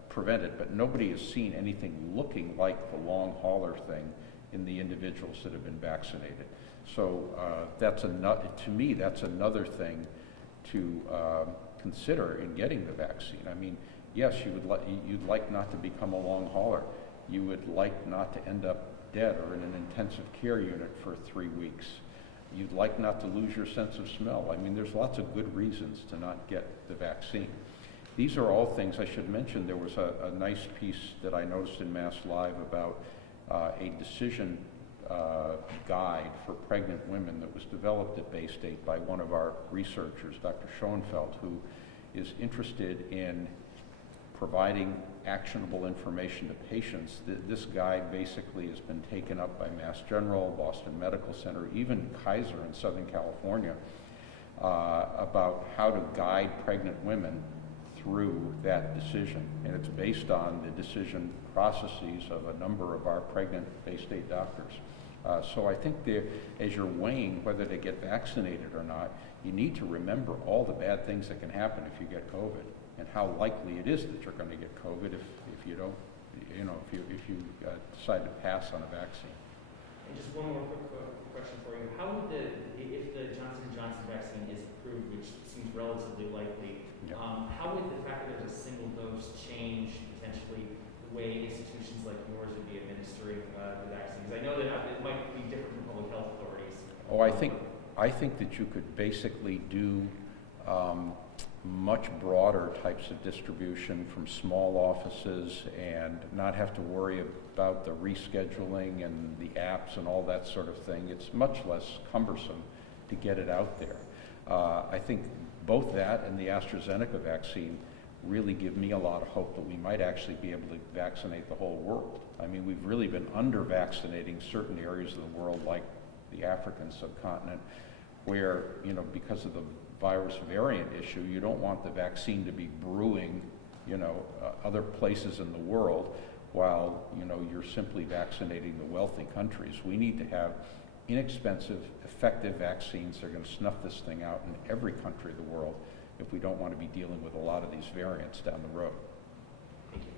prevent it, but nobody has seen anything looking like the long hauler thing in the individuals that have been vaccinated. So to me, that's another thing to consider in getting the vaccine. I mean, yes, you'd like not to become a long hauler. You would like not to end up dead or in an intensive care unit for 3 weeks. You'd like not to lose your sense of smell. I mean, there's lots of good reasons to not get the vaccine. These are all things I should mention. There was a nice piece that I noticed in Mass Live about a decision guide for pregnant women that was developed at Bay State by one of our researchers, Dr. Schoenfeld, who is interested in providing actionable information to patients. This guide basically has been taken up by Mass General, Boston Medical Center, even Kaiser in Southern California, about how to guide pregnant women through that decision. And it's based on the decision processes of a number of our pregnant Bay State doctors. So I think as you're weighing whether to get vaccinated or not, you need to remember all the bad things that can happen if you get COVID, and how likely it is that you're going to get COVID if you don't, if you decide to pass on a vaccine. And just one more quick question for you. How would if the Johnson & Johnson vaccine is approved, which seems relatively likely, how would the fact that there's a single dose change potentially the way institutions like yours would be administering the vaccine? Because I know that it might be different from public health authorities. Oh, I think that you could basically do much broader types of distribution from small offices and not have to worry about the rescheduling and the apps and all that sort of thing. It's much less cumbersome to get it out there. I think both that and the AstraZeneca vaccine really give me a lot of hope that we might actually be able to vaccinate the whole world. I mean, we've really been under-vaccinating certain areas of the world, like the African subcontinent, where, because of the virus variant issue, you don't want the vaccine to be brewing, other places in the world while, you're simply vaccinating the wealthy countries. We need to have inexpensive, effective vaccines that are going to snuff this thing out in every country of the world if we don't want to be dealing with a lot of these variants down the road. Thank you.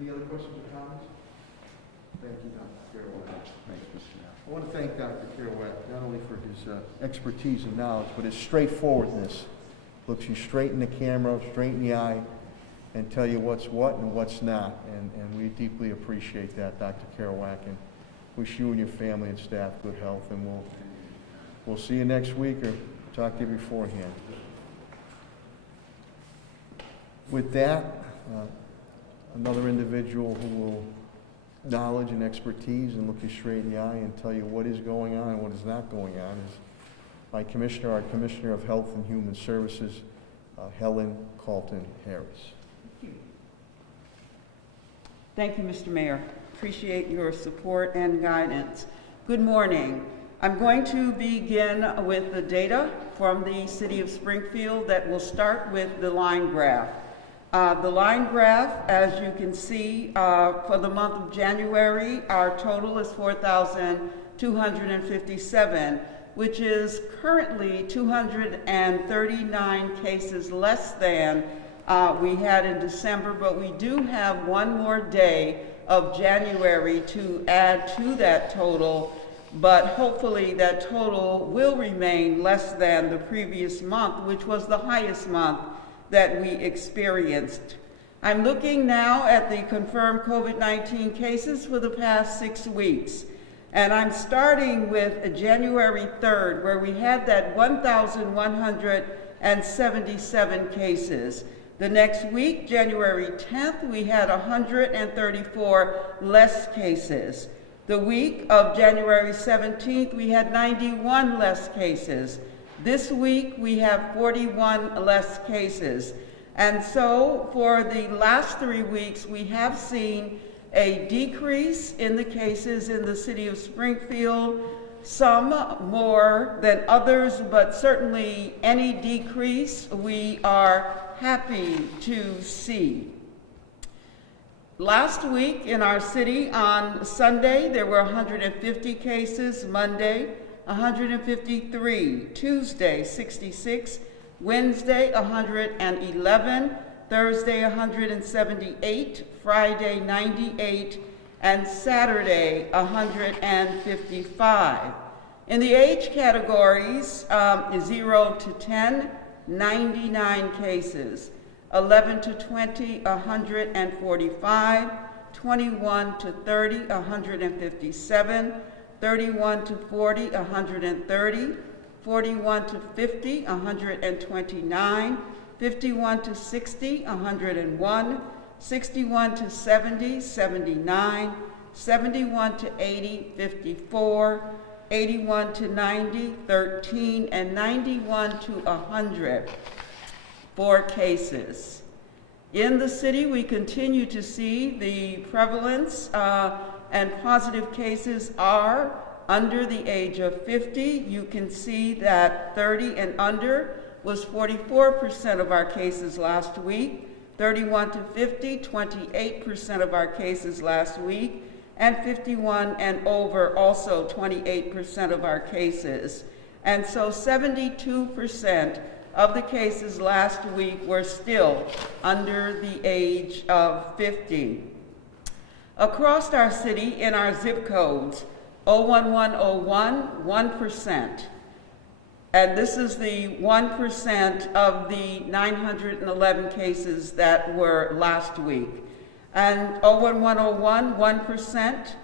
Any other questions or comments? Thank you, Dr. Kerouac. Thanks, Mr. Mayor. I want to thank Dr. Kerouac not only for his expertise and knowledge, but his straightforwardness. Looks you straight in the camera, straight in the eye, and tell you what's what and what's not. And we deeply appreciate that, Dr. Kerouac, and wish you and your family and staff good health. And we'll see you next week or talk to you beforehand. With that, another individual who will knowledge and expertise and look you straight in the eye and tell you what is going on and what is not going on is our Commissioner of Health and Human Services, Helen Carlton-Harris. Thank you, Mr. Mayor. Appreciate your support and guidance. Good morning. I'm going to begin with the data from the City of Springfield that will start with the line graph. The line graph, as you can see, for the month of January, our total is 4,257, which is currently 239 cases less than we had in December, but we do have one more day of January to add to that total, but hopefully that total will remain less than the previous month, which was the highest month that we experienced. I'm looking now at the confirmed COVID-19 cases for the past 6 weeks. And I'm starting with January 3rd, where we had that 1,177 cases. The next week, January 10th, we had 134 less cases. The week of January 17th, we had 91 less cases. This week, we have 41 less cases. And so for the last 3 weeks, we have seen a decrease in the cases in the City of Springfield, some more than others, but certainly any decrease we are happy to see. Last week in our city on Sunday, there were 150 cases, Monday, 153, Tuesday, 66, Wednesday, 111, Thursday, 178, Friday, 98, and Saturday, 155. In the age categories, 0 to 10, 99 cases. 11 to 20, 145. 21 to 30, 157. 31 to 40, 130. 41 to 50, 129. 51 to 60, 101. 61 to 70, 79. 71 to 80, 54. 81 to 90, 13, and 91 to 100, 4 cases. In the city, we continue to see the prevalence and positive cases are under the age of 50. You can see that 30 and under was 44% of our cases last week. 31 to 50, 28% of our cases last week. And 51 and over, also 28% of our cases. And so 72% of the cases last week were still under the age of 50. Across our city, in our zip codes, 01101, 1%. And this is the 1% of the 911 cases that were last week. And 01101, 1%,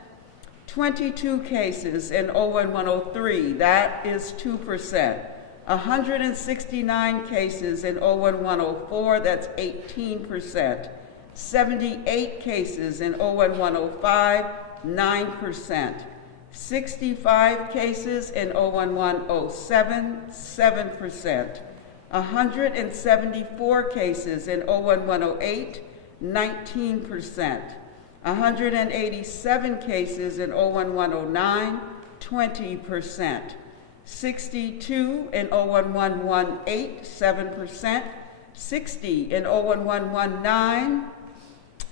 22 cases in 01103, that is 2%. 169 cases in 01104, that's 18%. 78 cases in 01105, 9%. 65 cases in 01107, 7%. 174 cases in 01108, 19%. 187 cases in 01109, 20%. 62 in 01118, 7%. 60 in 01119,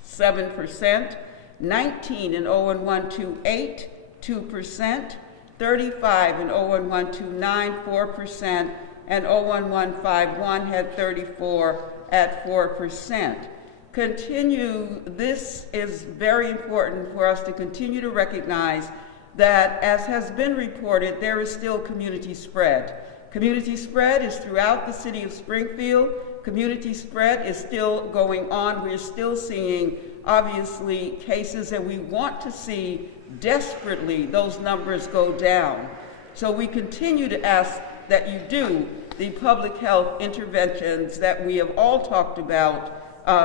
7%. 19 in 01128, 2%. 35 in 01129, 4%. And 01151 had 34 at 4%. This is very important for us to continue to recognize that, as has been reported, there is still community spread. Community spread is throughout the city of Springfield. Community spread is still going on. We're still seeing, obviously, cases, and we want to see desperately those numbers go down. So we continue to ask that you do the public health interventions that we have all talked about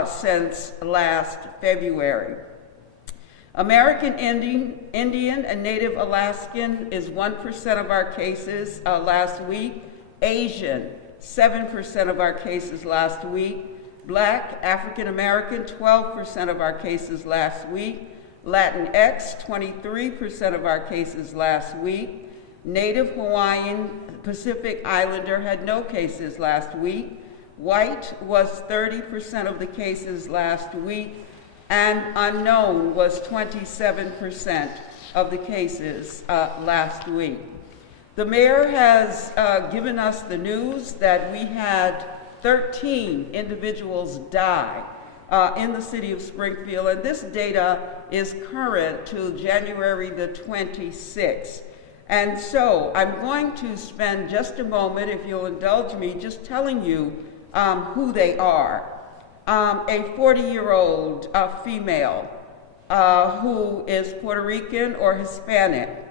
since last February. American Indian and Native Alaskan is 1% of our cases last week. Asian, 7% of our cases last week. Black, African American, 12% of our cases last week. Latinx, 23% of our cases last week. Native Hawaiian, Pacific Islander had no cases last week. White was 30% of the cases last week, and unknown was 27% of the cases last week. The mayor has given us the news that we had 13 individuals die in the city of Springfield, and this data is current to January the 26th. And so I'm going to spend just a moment, if you'll indulge me, just telling you who they are. A 40-year-old female who is Puerto Rican or Hispanic.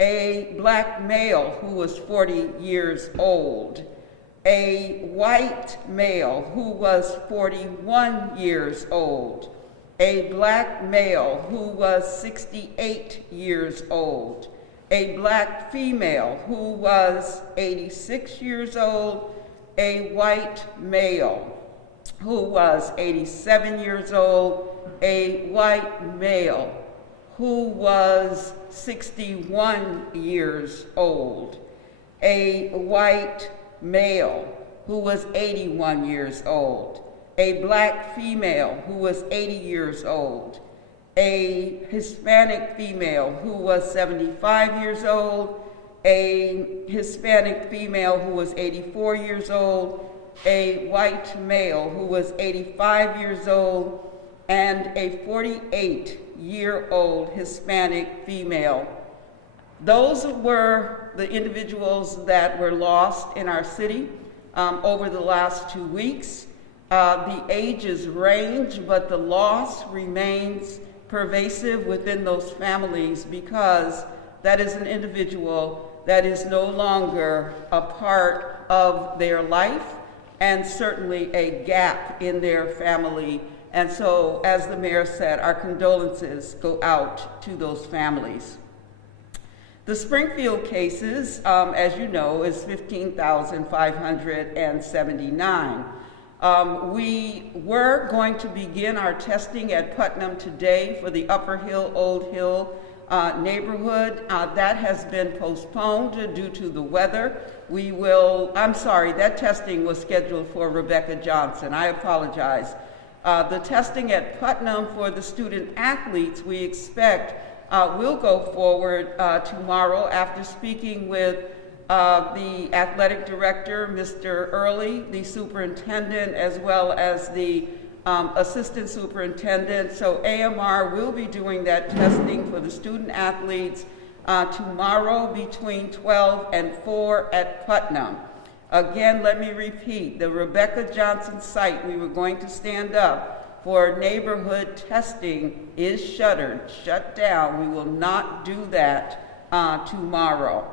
A black male who was 40 years old. A white male who was 41 years old. A black male who was 68 years old. A black female who was 86 years old. A white male who was 87 years old, a white male who was 61 years old, a white male who was 81 years old, a black female who was 80 years old, a Hispanic female who was 75 years old, a Hispanic female who was 84 years old, a white male who was 85 years old, and a 48 23-year-old Hispanic female. Those were the individuals that were lost in our city over the last 2 weeks. The ages range, but the loss remains pervasive within those families because that is an individual that is no longer a part of their life and certainly a gap in their family. And so, as the mayor said, our condolences go out to those families. The Springfield cases, as you know, is 15,579. We were going to begin our testing at Putnam today for the Upper Hill, Old Hill neighborhood. That has been postponed due to the weather. That testing was scheduled for Rebecca Johnson. I apologize. The testing at Putnam for the student athletes we expect will go forward tomorrow after speaking with the athletic director, Mr. Early, the superintendent, as well as the assistant superintendent. So AMR will be doing that testing for the student athletes tomorrow between 12 and 4 at Putnam. Again, let me repeat, the Rebecca Johnson site we were going to stand up for neighborhood testing is shut down. We will not do that tomorrow.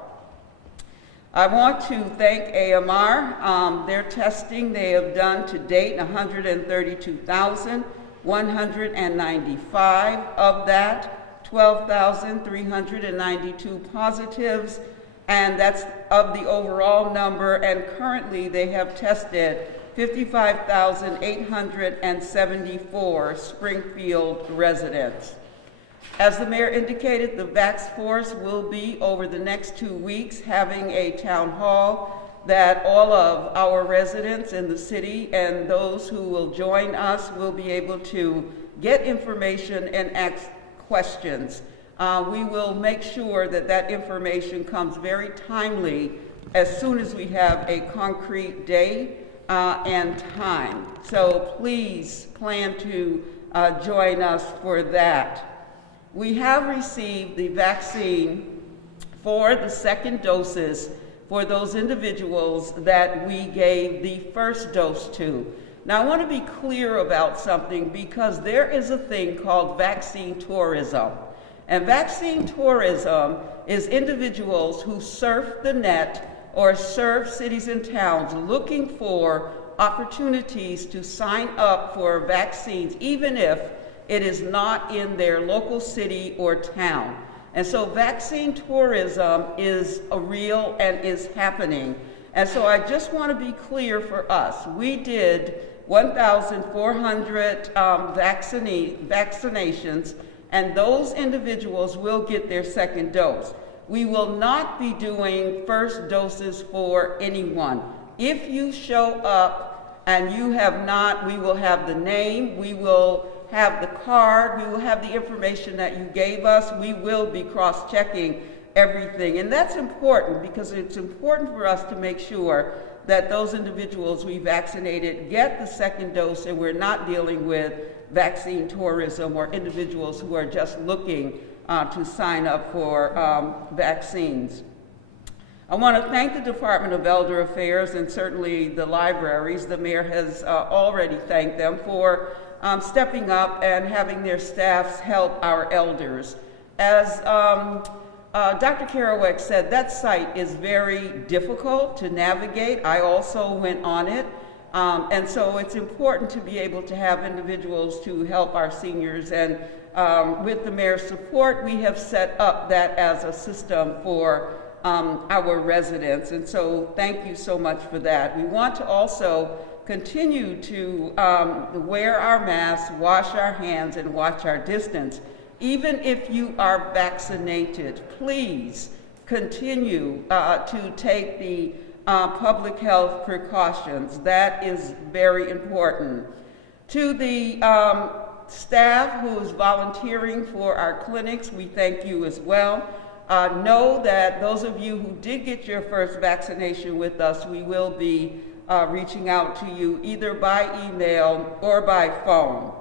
I want to thank AMR. Their testing they have done to date, 132,195 of that, 12,392 positives, and that's of the overall number, and currently they have tested 55,874 Springfield residents. As the mayor indicated, the Vax Force will be, over the next 2 weeks, having a town hall that all of our residents in the city and those who will join us will be able to get information and ask questions. We will make sure that that information comes very timely as soon as we have a concrete day and time. So please plan to join us for that. We have received the vaccine for the second doses for those individuals that we gave the first dose to. Now I want to be clear about something because there is a thing called vaccine tourism. And vaccine tourism is individuals who surf the net or surf cities and towns looking for opportunities to sign up for vaccines, even if it is not in their local city or town. And so vaccine tourism is real and is happening. And so I just want to be clear for us. We did 1,400 vaccinations, and those individuals will get their second dose. We will not be doing first doses for anyone. If you show up and you have not, we will have the name, we will have the card, we will have the information that you gave us. We will be cross-checking everything. And that's important because it's important for us to make sure that those individuals we vaccinated get the second dose and we're not dealing with vaccine tourism or individuals who are just looking to sign up for vaccines. I want to thank the Department of Elder Affairs and certainly the libraries. The mayor has already thanked them for stepping up and having their staffs help our elders. As Dr. Kerouac said, that site is very difficult to navigate. I also went on it. And so it's important to be able to have individuals to help our seniors. And with the mayor's support, we have set up that as a system for our residents. And so thank you so much for that. We want to also continue to wear our masks, wash our hands, and watch our distance. Even if you are vaccinated, please continue to take the public health precautions. That is very important. To the staff who is volunteering for our clinics, we thank you as well. Know that those of you who did get your first vaccination with us, we will be reaching out to you either by email or by phone.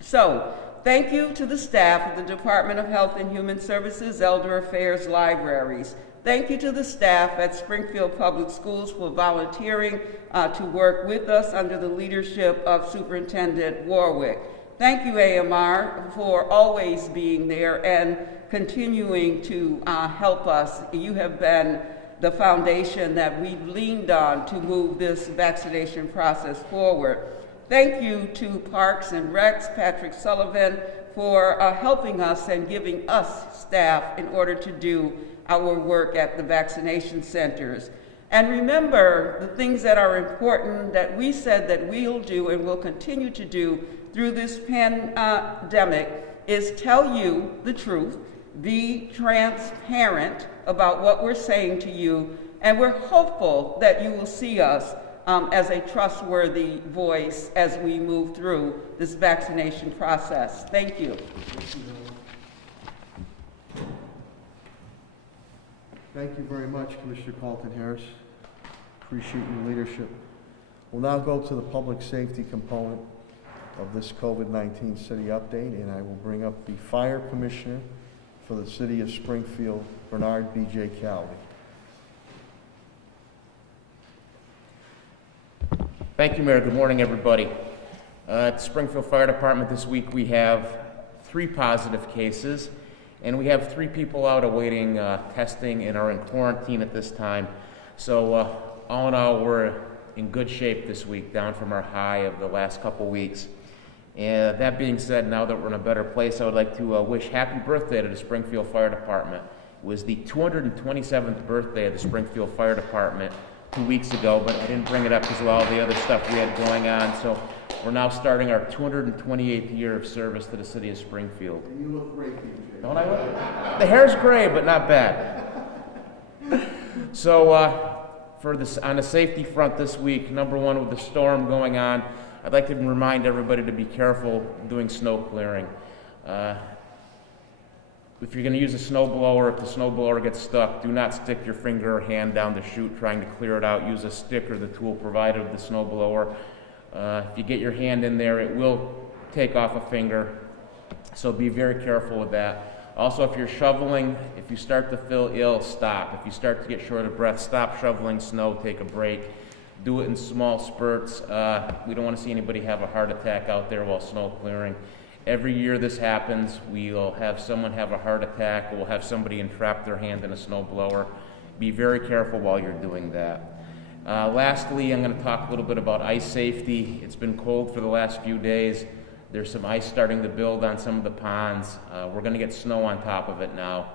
So Thank you to the staff of the Department of Health and Human Services, Elder Affairs Libraries. Thank you to the staff at Springfield Public Schools for volunteering to work with us under the leadership of Superintendent Warwick. Thank you, AMR, for always being there and continuing to help us. You have been the foundation that we've leaned on to move this vaccination process forward. Thank you to Parks and Recs, Patrick Sullivan, for helping us and giving us staff in order to do our work at the vaccination centers. And remember the things that are important that we said that we'll do and will continue to do through this pandemic is tell you the truth, be transparent about what we're saying to you, and we're hopeful that you will see us as a trustworthy voice as we move through this vaccination process. Thank you. Thank you very much, Commissioner Carlton Harris. Appreciate your leadership. We'll now go to the public safety component of this COVID-19 city update, and I will bring up the Fire Commissioner for the City of Springfield, Bernard B.J. Calvi. Thank you, Mayor. Good morning, everybody. At the Springfield Fire Department this week, we have 3 positive cases, and we have 3 people out awaiting testing and are in quarantine at this time. So all in all, we're in good shape this week, down from our high of the last couple weeks. And that being said, now that we're in a better place, I would like to wish happy birthday to the Springfield Fire Department. It was the 227th birthday of the Springfield Fire Department 2 weeks ago, but I didn't bring it up because of all the other stuff we had going on. So we're now starting our 228th year of service to the city of Springfield. You look great, BJ. Don't I look? The hair's gray, but not bad. So on the safety front this week, number one, with the storm going on, I'd like to remind everybody to be careful doing snow clearing. If you're going to use a snow blower, if the snow blower gets stuck, do not stick your finger or hand down the chute trying to clear it out. Use a stick or the tool provided with the snow blower. If you get your hand in there, it will take off a finger, so be very careful with that. Also, if you're shoveling, if you start to feel ill, stop. If you start to get short of breath, stop shoveling snow, take a break. Do it in small spurts. We don't want to see anybody have a heart attack out there while snow clearing. Every year this happens, we'll have someone have a heart attack, or we'll have somebody entrap their hand in a snow blower. Be very careful while you're doing that. Lastly, I'm going to talk a little bit about ice safety. It's been cold for the last few days. There's some ice starting to build on some of the ponds. We're going to get snow on top of it now.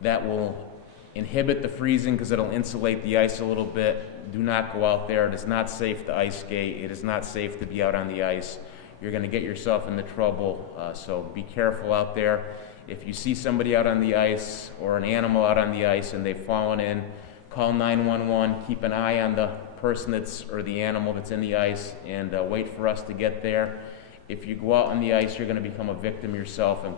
That will inhibit the freezing because it'll insulate the ice a little bit. Do not go out there. It is not safe to ice skate. It is not safe to be out on the ice. You're going to get yourself into trouble, so be careful out there. If you see somebody out on the ice or an animal out on the ice and they've fallen in, call 911. Keep an eye on the person or the animal that's in the ice, and wait for us to get there. If you go out on the ice, you're going to become a victim yourself and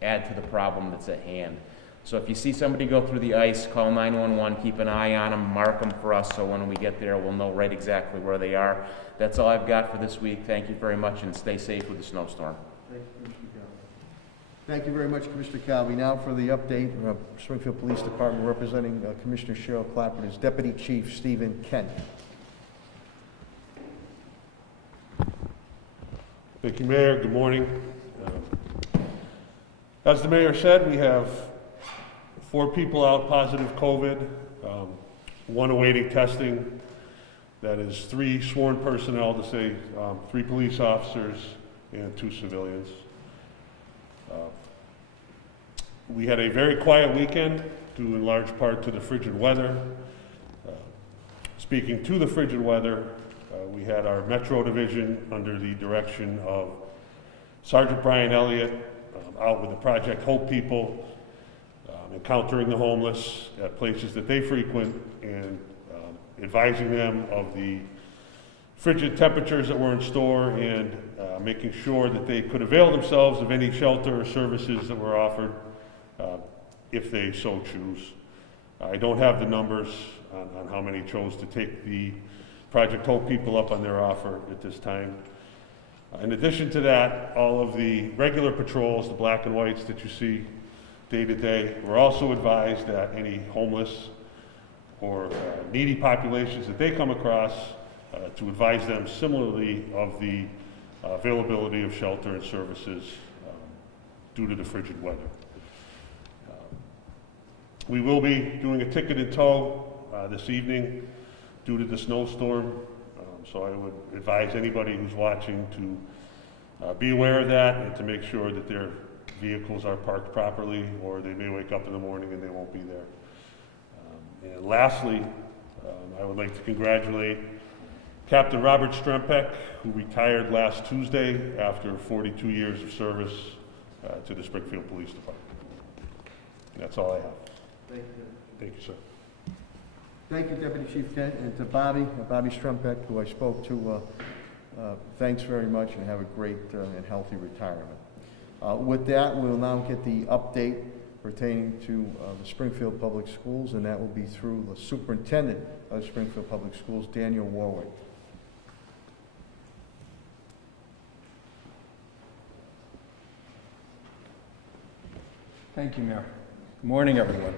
add to the problem that's at hand. So if you see somebody go through the ice, call 911, keep an eye on them, mark them for us so when we get there we'll know right exactly where they are. That's all I've got for this week. Thank you very much, and stay safe with the snowstorm. Thank you, Commissioner Calvi. Thank you very much, Commissioner Calvi. Now for the update, Springfield Police Department representing Commissioner Cheryl Clapper is Deputy Chief Stephen Kent. Thank you, Mayor. Good morning. As the Mayor said, we have 4 people out positive COVID, 1 awaiting testing. That is 3 sworn personnel, to say 3 police officers and 2 civilians. We had a very quiet weekend, due in large part to the frigid weather. Speaking to the frigid weather, we had our Metro Division under the direction of Sergeant Brian Elliott out with the Project Hope people, encountering the homeless at places that they frequent and advising them of the frigid temperatures that were in store and making sure that they could avail themselves of any shelter or services that were offered if they so choose. I don't have the numbers on how many chose to take the Project Hope people up on their offer at this time. In addition to that, all of the regular patrols, the black and whites that you see day to day, we're also advised that any homeless or needy populations that they come across, to advise them similarly of the availability of shelter and services due to the frigid weather. We will be doing a ticket in tow this evening due to the snowstorm. So I would advise anybody who's watching to be aware of that and to make sure that their vehicles are parked properly, or they may wake up in the morning and they won't be there. And lastly, I would like to congratulate Captain Robert Strempek, who retired last Tuesday after 42 years of service to the Springfield Police Department. And that's all I have. Thank you. Thank you, sir. Thank you, Deputy Chief Kent, and to Bobby Strumpek, who I spoke to. Thanks very much, and have a great and healthy retirement. With that, we'll now get the update pertaining to the Springfield Public Schools, and that will be through the Superintendent of Springfield Public Schools, Daniel Warwick. Thank you, Mayor. Good morning, everyone.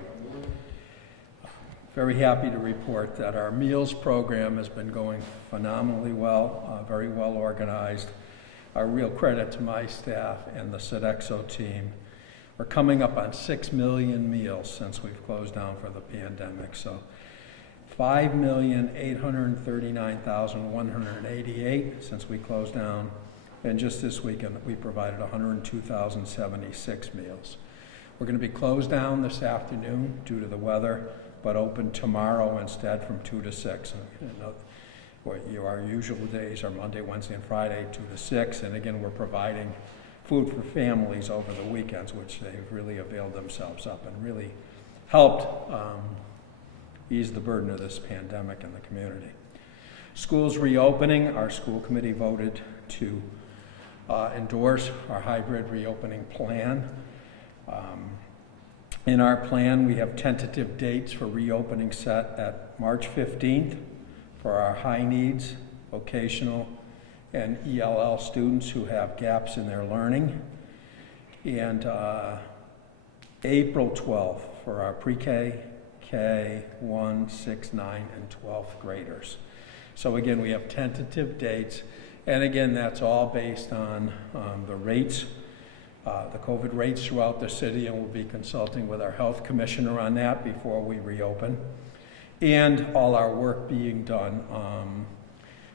Very happy to report that our meals program has been going phenomenally well, very well organized. A real credit to my staff and the Sodexo team. We're coming up on 6 million meals since we've closed down for the pandemic. So 5,839,188 since we closed down. And just this weekend, we provided 102,076 meals. We're going to be closed down this afternoon due to the weather, but open tomorrow instead from 2 to 6. Our usual days are Monday, Wednesday, and Friday, 2 to 6. And again, we're providing food for families over the weekends, which they've really availed themselves up and really helped ease the burden of this pandemic in the community. Schools reopening, our school committee voted to endorse our hybrid reopening plan. In our plan, we have tentative dates for reopening set at March 15th for our high needs, vocational, and ELL students who have gaps in their learning, and April 12th for our pre-K, K, 1, 6, 9, and 12th graders. So again, we have tentative dates, and again, that's all based on the rates, the COVID rates throughout the city, and we'll be consulting with our health commissioner on that before we reopen, and all our work being done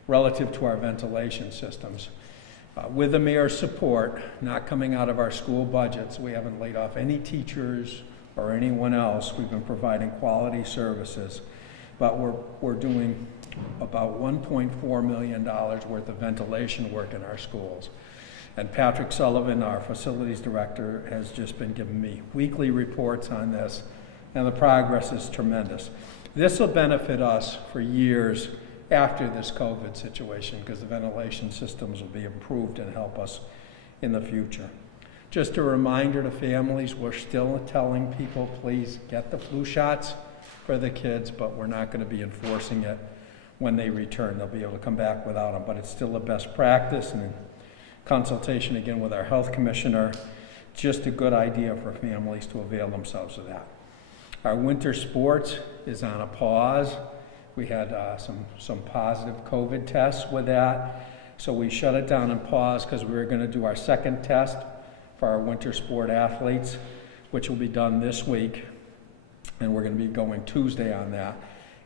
relative to our ventilation systems. With the mayor's support, not coming out of our school budgets, we haven't laid off any teachers or anyone else. We've been providing quality services, but we're doing about $1.4 million worth of ventilation work in our schools. And Patrick Sullivan, our facilities director, has just been giving me weekly reports on this, and the progress is tremendous. This will benefit us for years after this COVID situation, because the ventilation systems will be improved and help us in the future. Just a reminder to families, we're still telling people, please get the flu shots for the kids, but we're not going to be enforcing it when they return. They'll be able to come back without them, but it's still a best practice, and in consultation again with our health commissioner, just a good idea for families to avail themselves of that. Our winter sports is on a pause. We had some positive COVID tests with that, so we shut it down and paused because we were going to do our second test for our winter sport athletes, which will be done this week, and we're going to be going Tuesday on that,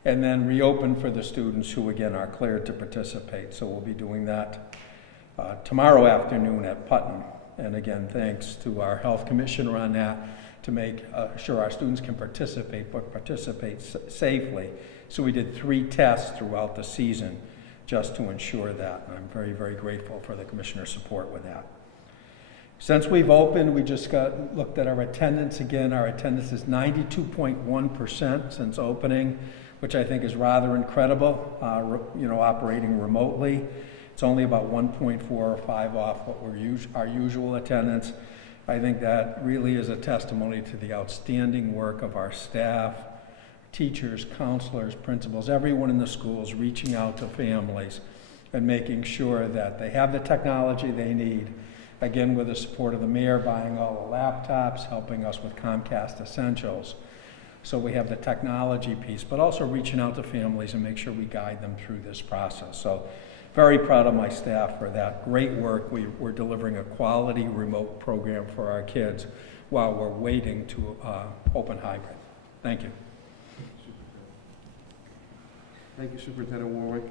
and then reopen for the students who again are cleared to participate. So we'll be doing that tomorrow afternoon at Putnam, and again, thanks to our health commissioner on that to make sure our students can participate, but participate safely. So we did 3 tests throughout the season just to ensure that, and I'm very, very grateful for the commissioner's support with that. Since we've opened, we just looked at our attendance again. Our attendance is 92.1% since opening, which I think is rather incredible, operating remotely. It's only about 1.4 or 5 off what our usual attendance. I think that really is a testimony to the outstanding work of our staff, teachers, counselors, principals, everyone in the schools reaching out to families and making sure that they have the technology they need. Again, with the support of the mayor, buying all the laptops, helping us with Comcast Essentials. So we have the technology piece, but also reaching out to families and make sure we guide them through this process. So very proud of my staff for that great work. We're delivering a quality remote program for our kids while we're waiting to open hybrid. Thank you. Thank you, Superintendent Warwick.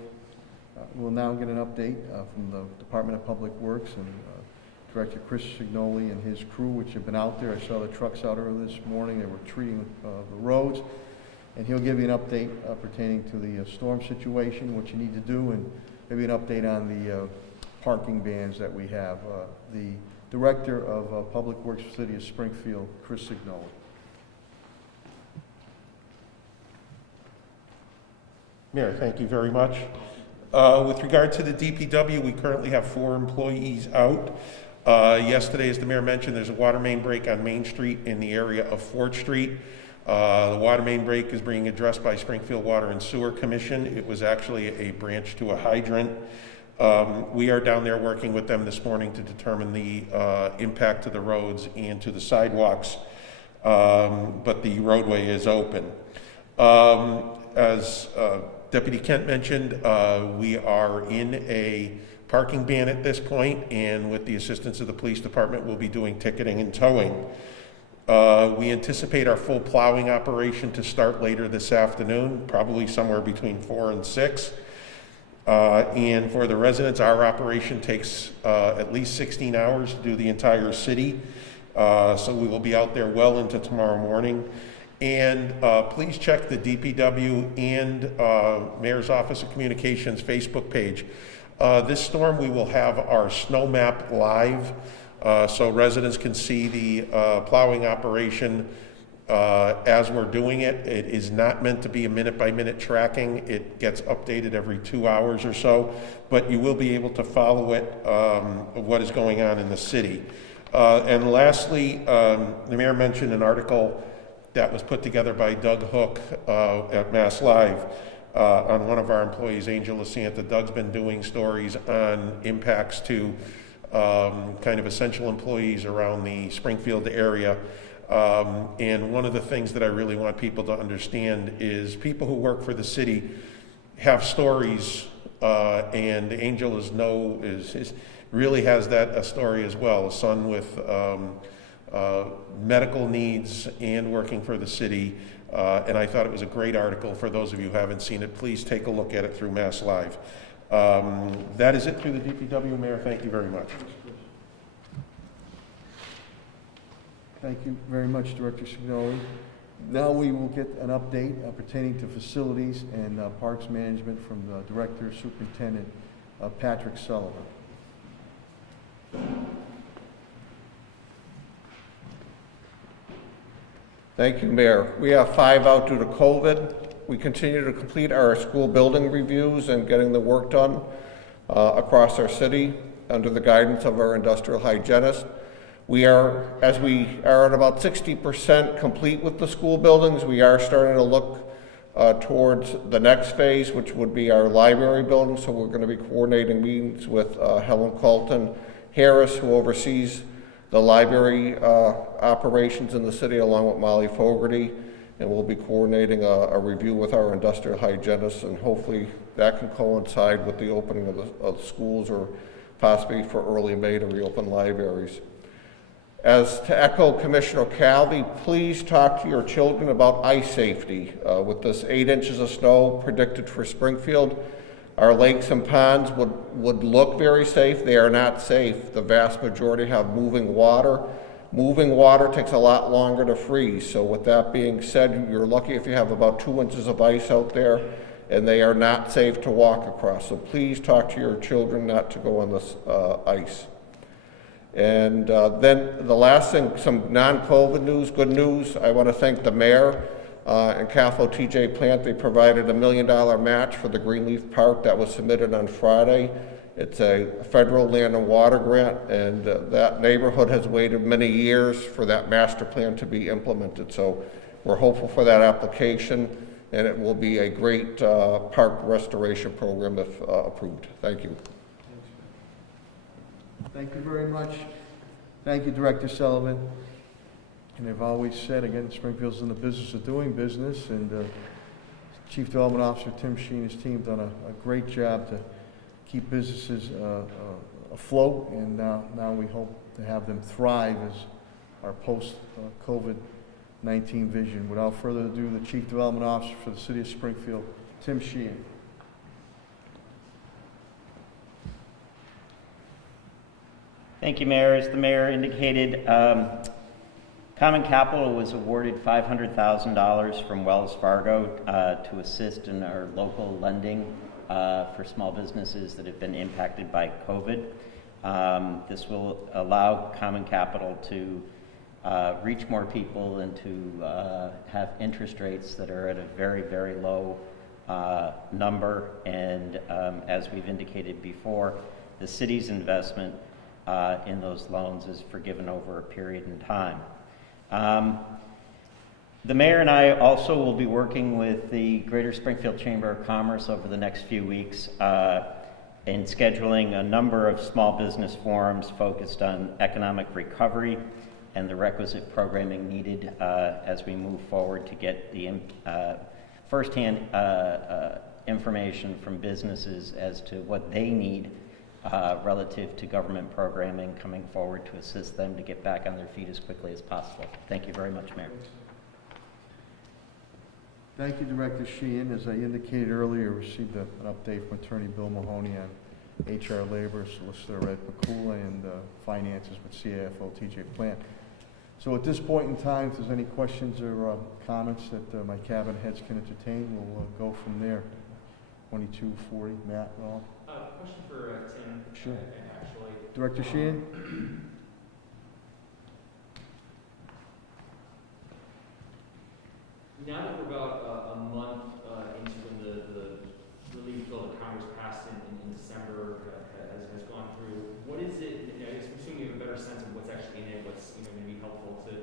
We'll now get an update from the Department of Public Works and Director Chris Signoli and his crew, which have been out there. I saw the trucks out early this morning. They were treating the roads. And he'll give you an update pertaining to the storm situation, what you need to do, and maybe an update on the parking bans that we have. The Director of Public Works for the City of Springfield, Chris Signoli. Mayor, thank you very much. With regard to the DPW, we currently have 4 employees out. Yesterday, as the mayor mentioned, there's a water main break on Main Street in the area of Fort Street. The water main break is being addressed by Springfield Water and Sewer Commission. It was actually a branch to a hydrant. We are down there working with them this morning to determine the impact to the roads and to the sidewalks, but the roadway is open. As Deputy Kent mentioned, we are in a parking ban at this point, and with the assistance of the police department, we'll be doing ticketing and towing. We anticipate our full plowing operation to start later this afternoon, probably somewhere between 4 and 6. And for the residents, our operation takes at least 16 hours to do the entire city. So we will be out there well into tomorrow morning. And please check the DPW and Mayor's Office of Communications Facebook page. This storm, we will have our snow map live, so residents can see the plowing operation as we're doing it. It is not meant to be a minute-by-minute tracking. It gets updated every 2 hours or so, but you will be able to follow it, what is going on in the city. And lastly, the mayor mentioned an article that was put together by Doug Hook at Mass Live on one of our employees, Angel LaSanta. Doug's been doing stories on impacts to kind of essential employees around the Springfield area. And one of the things that I really want people to understand is people who work for the city have stories, and Angel really has that story as well. A son with medical needs and working for the city. And I thought it was a great article. For those of you who haven't seen it, please take a look at it through Mass Live. That is it through the DPW, Mayor. Thank you very much. Thank you very much, Director Signoli. Now we will get an update pertaining to facilities and parks management from the Director Superintendent Patrick Sullivan. Thank you, Mayor. We have 5 out due to COVID. We continue to complete our school building reviews and getting the work done across our city under the guidance of our industrial hygienist. We are at about 60% complete with the school buildings. We are starting to look towards the next phase, which would be our library building. So we're going to be coordinating meetings with Helen Colton Harris, who oversees the library operations in the city, along with Molly Fogarty, and we'll be coordinating a review with our industrial hygienist, and hopefully that can coincide with the opening of the schools, or possibly for early May to reopen libraries. As to echo Commissioner Calvi, please talk to your children about ice safety. With this 8 inches of snow predicted for Springfield, our lakes and ponds would look very safe. They are not safe. The vast majority have moving water. Moving water takes a lot longer to freeze. So with that being said, you're lucky if you have about 2 inches of ice out there, and they are not safe to walk across. So please talk to your children not to go on this ice. And then the last thing, some non-COVID news, good news. I want to thank the mayor and CAFO TJ Plant. They provided $1 million match for the Greenleaf Park that was submitted on Friday. It's a federal land and water grant, and that neighborhood has waited many years for that master plan to be implemented. So we're hopeful for that application, and it will be a great park restoration program if approved. Thank you. Thank you very much. Thank you, Director Sullivan. And I've always said, again, Springfield's in the business of doing business, and Chief Development Officer Tim Sheen and his team have done a great job to keep businesses afloat, and now we hope to have them thrive as our post-COVID-19 vision. Without further ado, the Chief Development Officer for the City of Springfield, Tim Sheen. Thank you, Mayor. As the Mayor indicated, Common Capital was awarded $500,000 from Wells Fargo to assist in our local lending for small businesses that have been impacted by COVID. This will allow Common Capital to reach more people and to have interest rates that are at a very, very low number. And as we've indicated before, the city's investment in those loans is forgiven over a period in time. The Mayor and I also will be working with the Greater Springfield Chamber of Commerce over the next few weeks in scheduling a number of small business forums focused on economic recovery and the requisite programming needed as we move forward to get the firsthand information from businesses as to what they need relative to government programming coming forward to assist them to get back on their feet as quickly as possible. Thank you very much, Mayor. Thank you, Director Sheehan. As I indicated earlier, received an update from Attorney Bill Mahoney on HR Labor, Solicitor Ed McCula, and Finances with CAFO TJ Plant. So at this point in time, if there's any questions or comments that my cabinet heads can entertain, we'll go from there. 2240, Matt, Rob? Question for Tim. Sure. Actually. Director Sheehan? Now that we're about a month into when the relief bill that Congress passed in December has gone through, what is it? I'm assuming you have a better sense of what's actually in it, what's going to be helpful to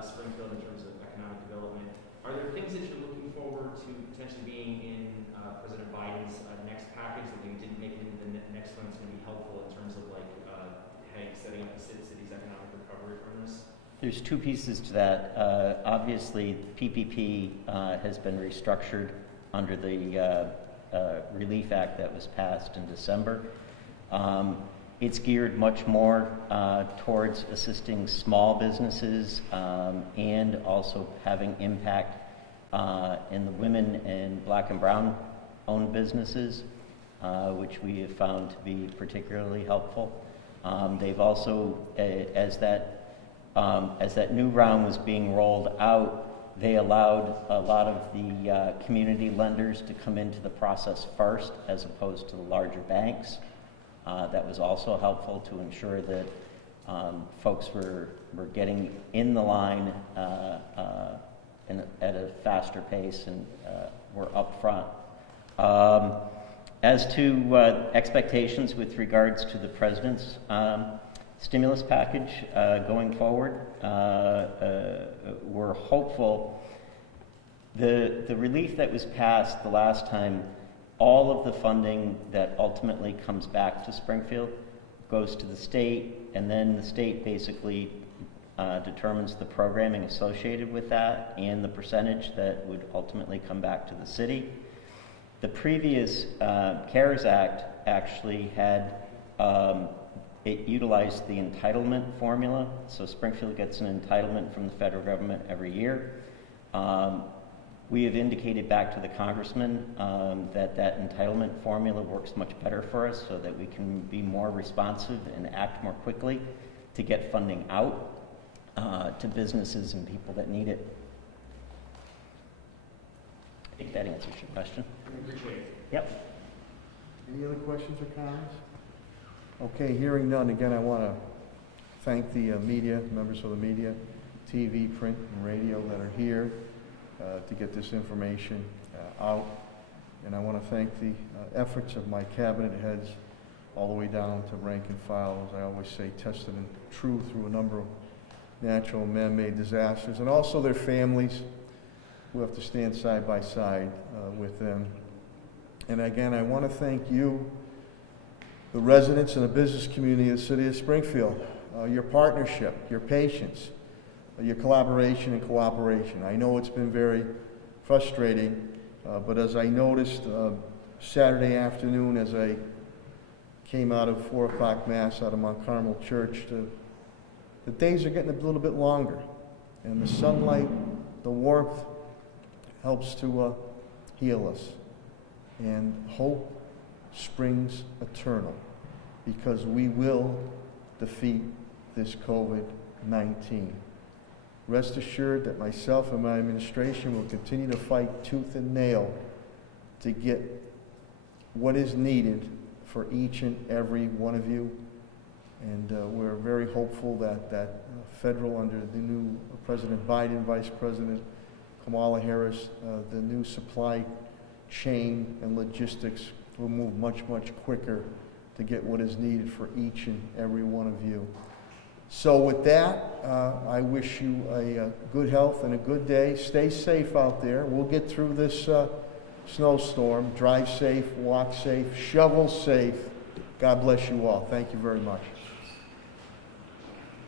Springfield in terms of economic development. Are there things that you're looking forward to potentially being in President Biden's next package that maybe didn't make it into the next one that's going to be helpful in terms of like setting up the city's economic recovery from this? There's two pieces to that. Obviously, PPP has been restructured under the Relief Act that was passed in December. It's geared much more towards assisting small businesses and also having impact in the women and black and brown owned businesses, which we have found to be particularly helpful. They've also, as that new round was being rolled out, they allowed a lot of the community lenders to come into the process first as opposed to the larger banks. That was also helpful to ensure that folks were getting in the line at a faster pace and were up front. As to expectations with regards to the President's stimulus package going forward, we're hopeful. The relief that was passed the last time, all of the funding that ultimately comes back to Springfield goes to the state, and then the state basically determines the programming associated with that and the percentage that would ultimately come back to the city. The previous CARES Act actually had, it utilized the entitlement formula, so Springfield gets an entitlement from the federal government every year. We have indicated back to the congressman that entitlement formula works much better for us so that we can be more responsive and act more quickly to get funding out to businesses and people that need it. I think that answers your question. Appreciate it. Yep. Any other questions or comments? Okay, hearing none, again, I want to thank the media, members of the media, TV, print, and radio that are here to get this information out. And I want to thank the efforts of my cabinet heads all the way down to rank and file, as I always say, tested and true through a number of natural and man-made disasters, and also their families we have to stand side by side with them. And again, I want to thank you, the residents and the business community of the city of Springfield, your partnership, your patience, your collaboration and cooperation. I know it's been very frustrating, but as I noticed Saturday afternoon as I came out of 4 o'clock Mass out of Mount Carmel Church, the days are getting a little bit longer. And the sunlight, the warmth helps to heal us. And hope springs eternal, because we will defeat this COVID-19. Rest assured that myself and my administration will continue to fight tooth and nail to get what is needed for each and every one of you. And we're very hopeful that federal, under the new President Biden, Vice President Kamala Harris, the new supply chain and logistics will move much, much quicker to get what is needed for each and every one of you. So with that, I wish you a good health and a good day. Stay safe out there. We'll get through this snowstorm. Drive safe, walk safe, shovel safe. God bless you all. Thank you very much.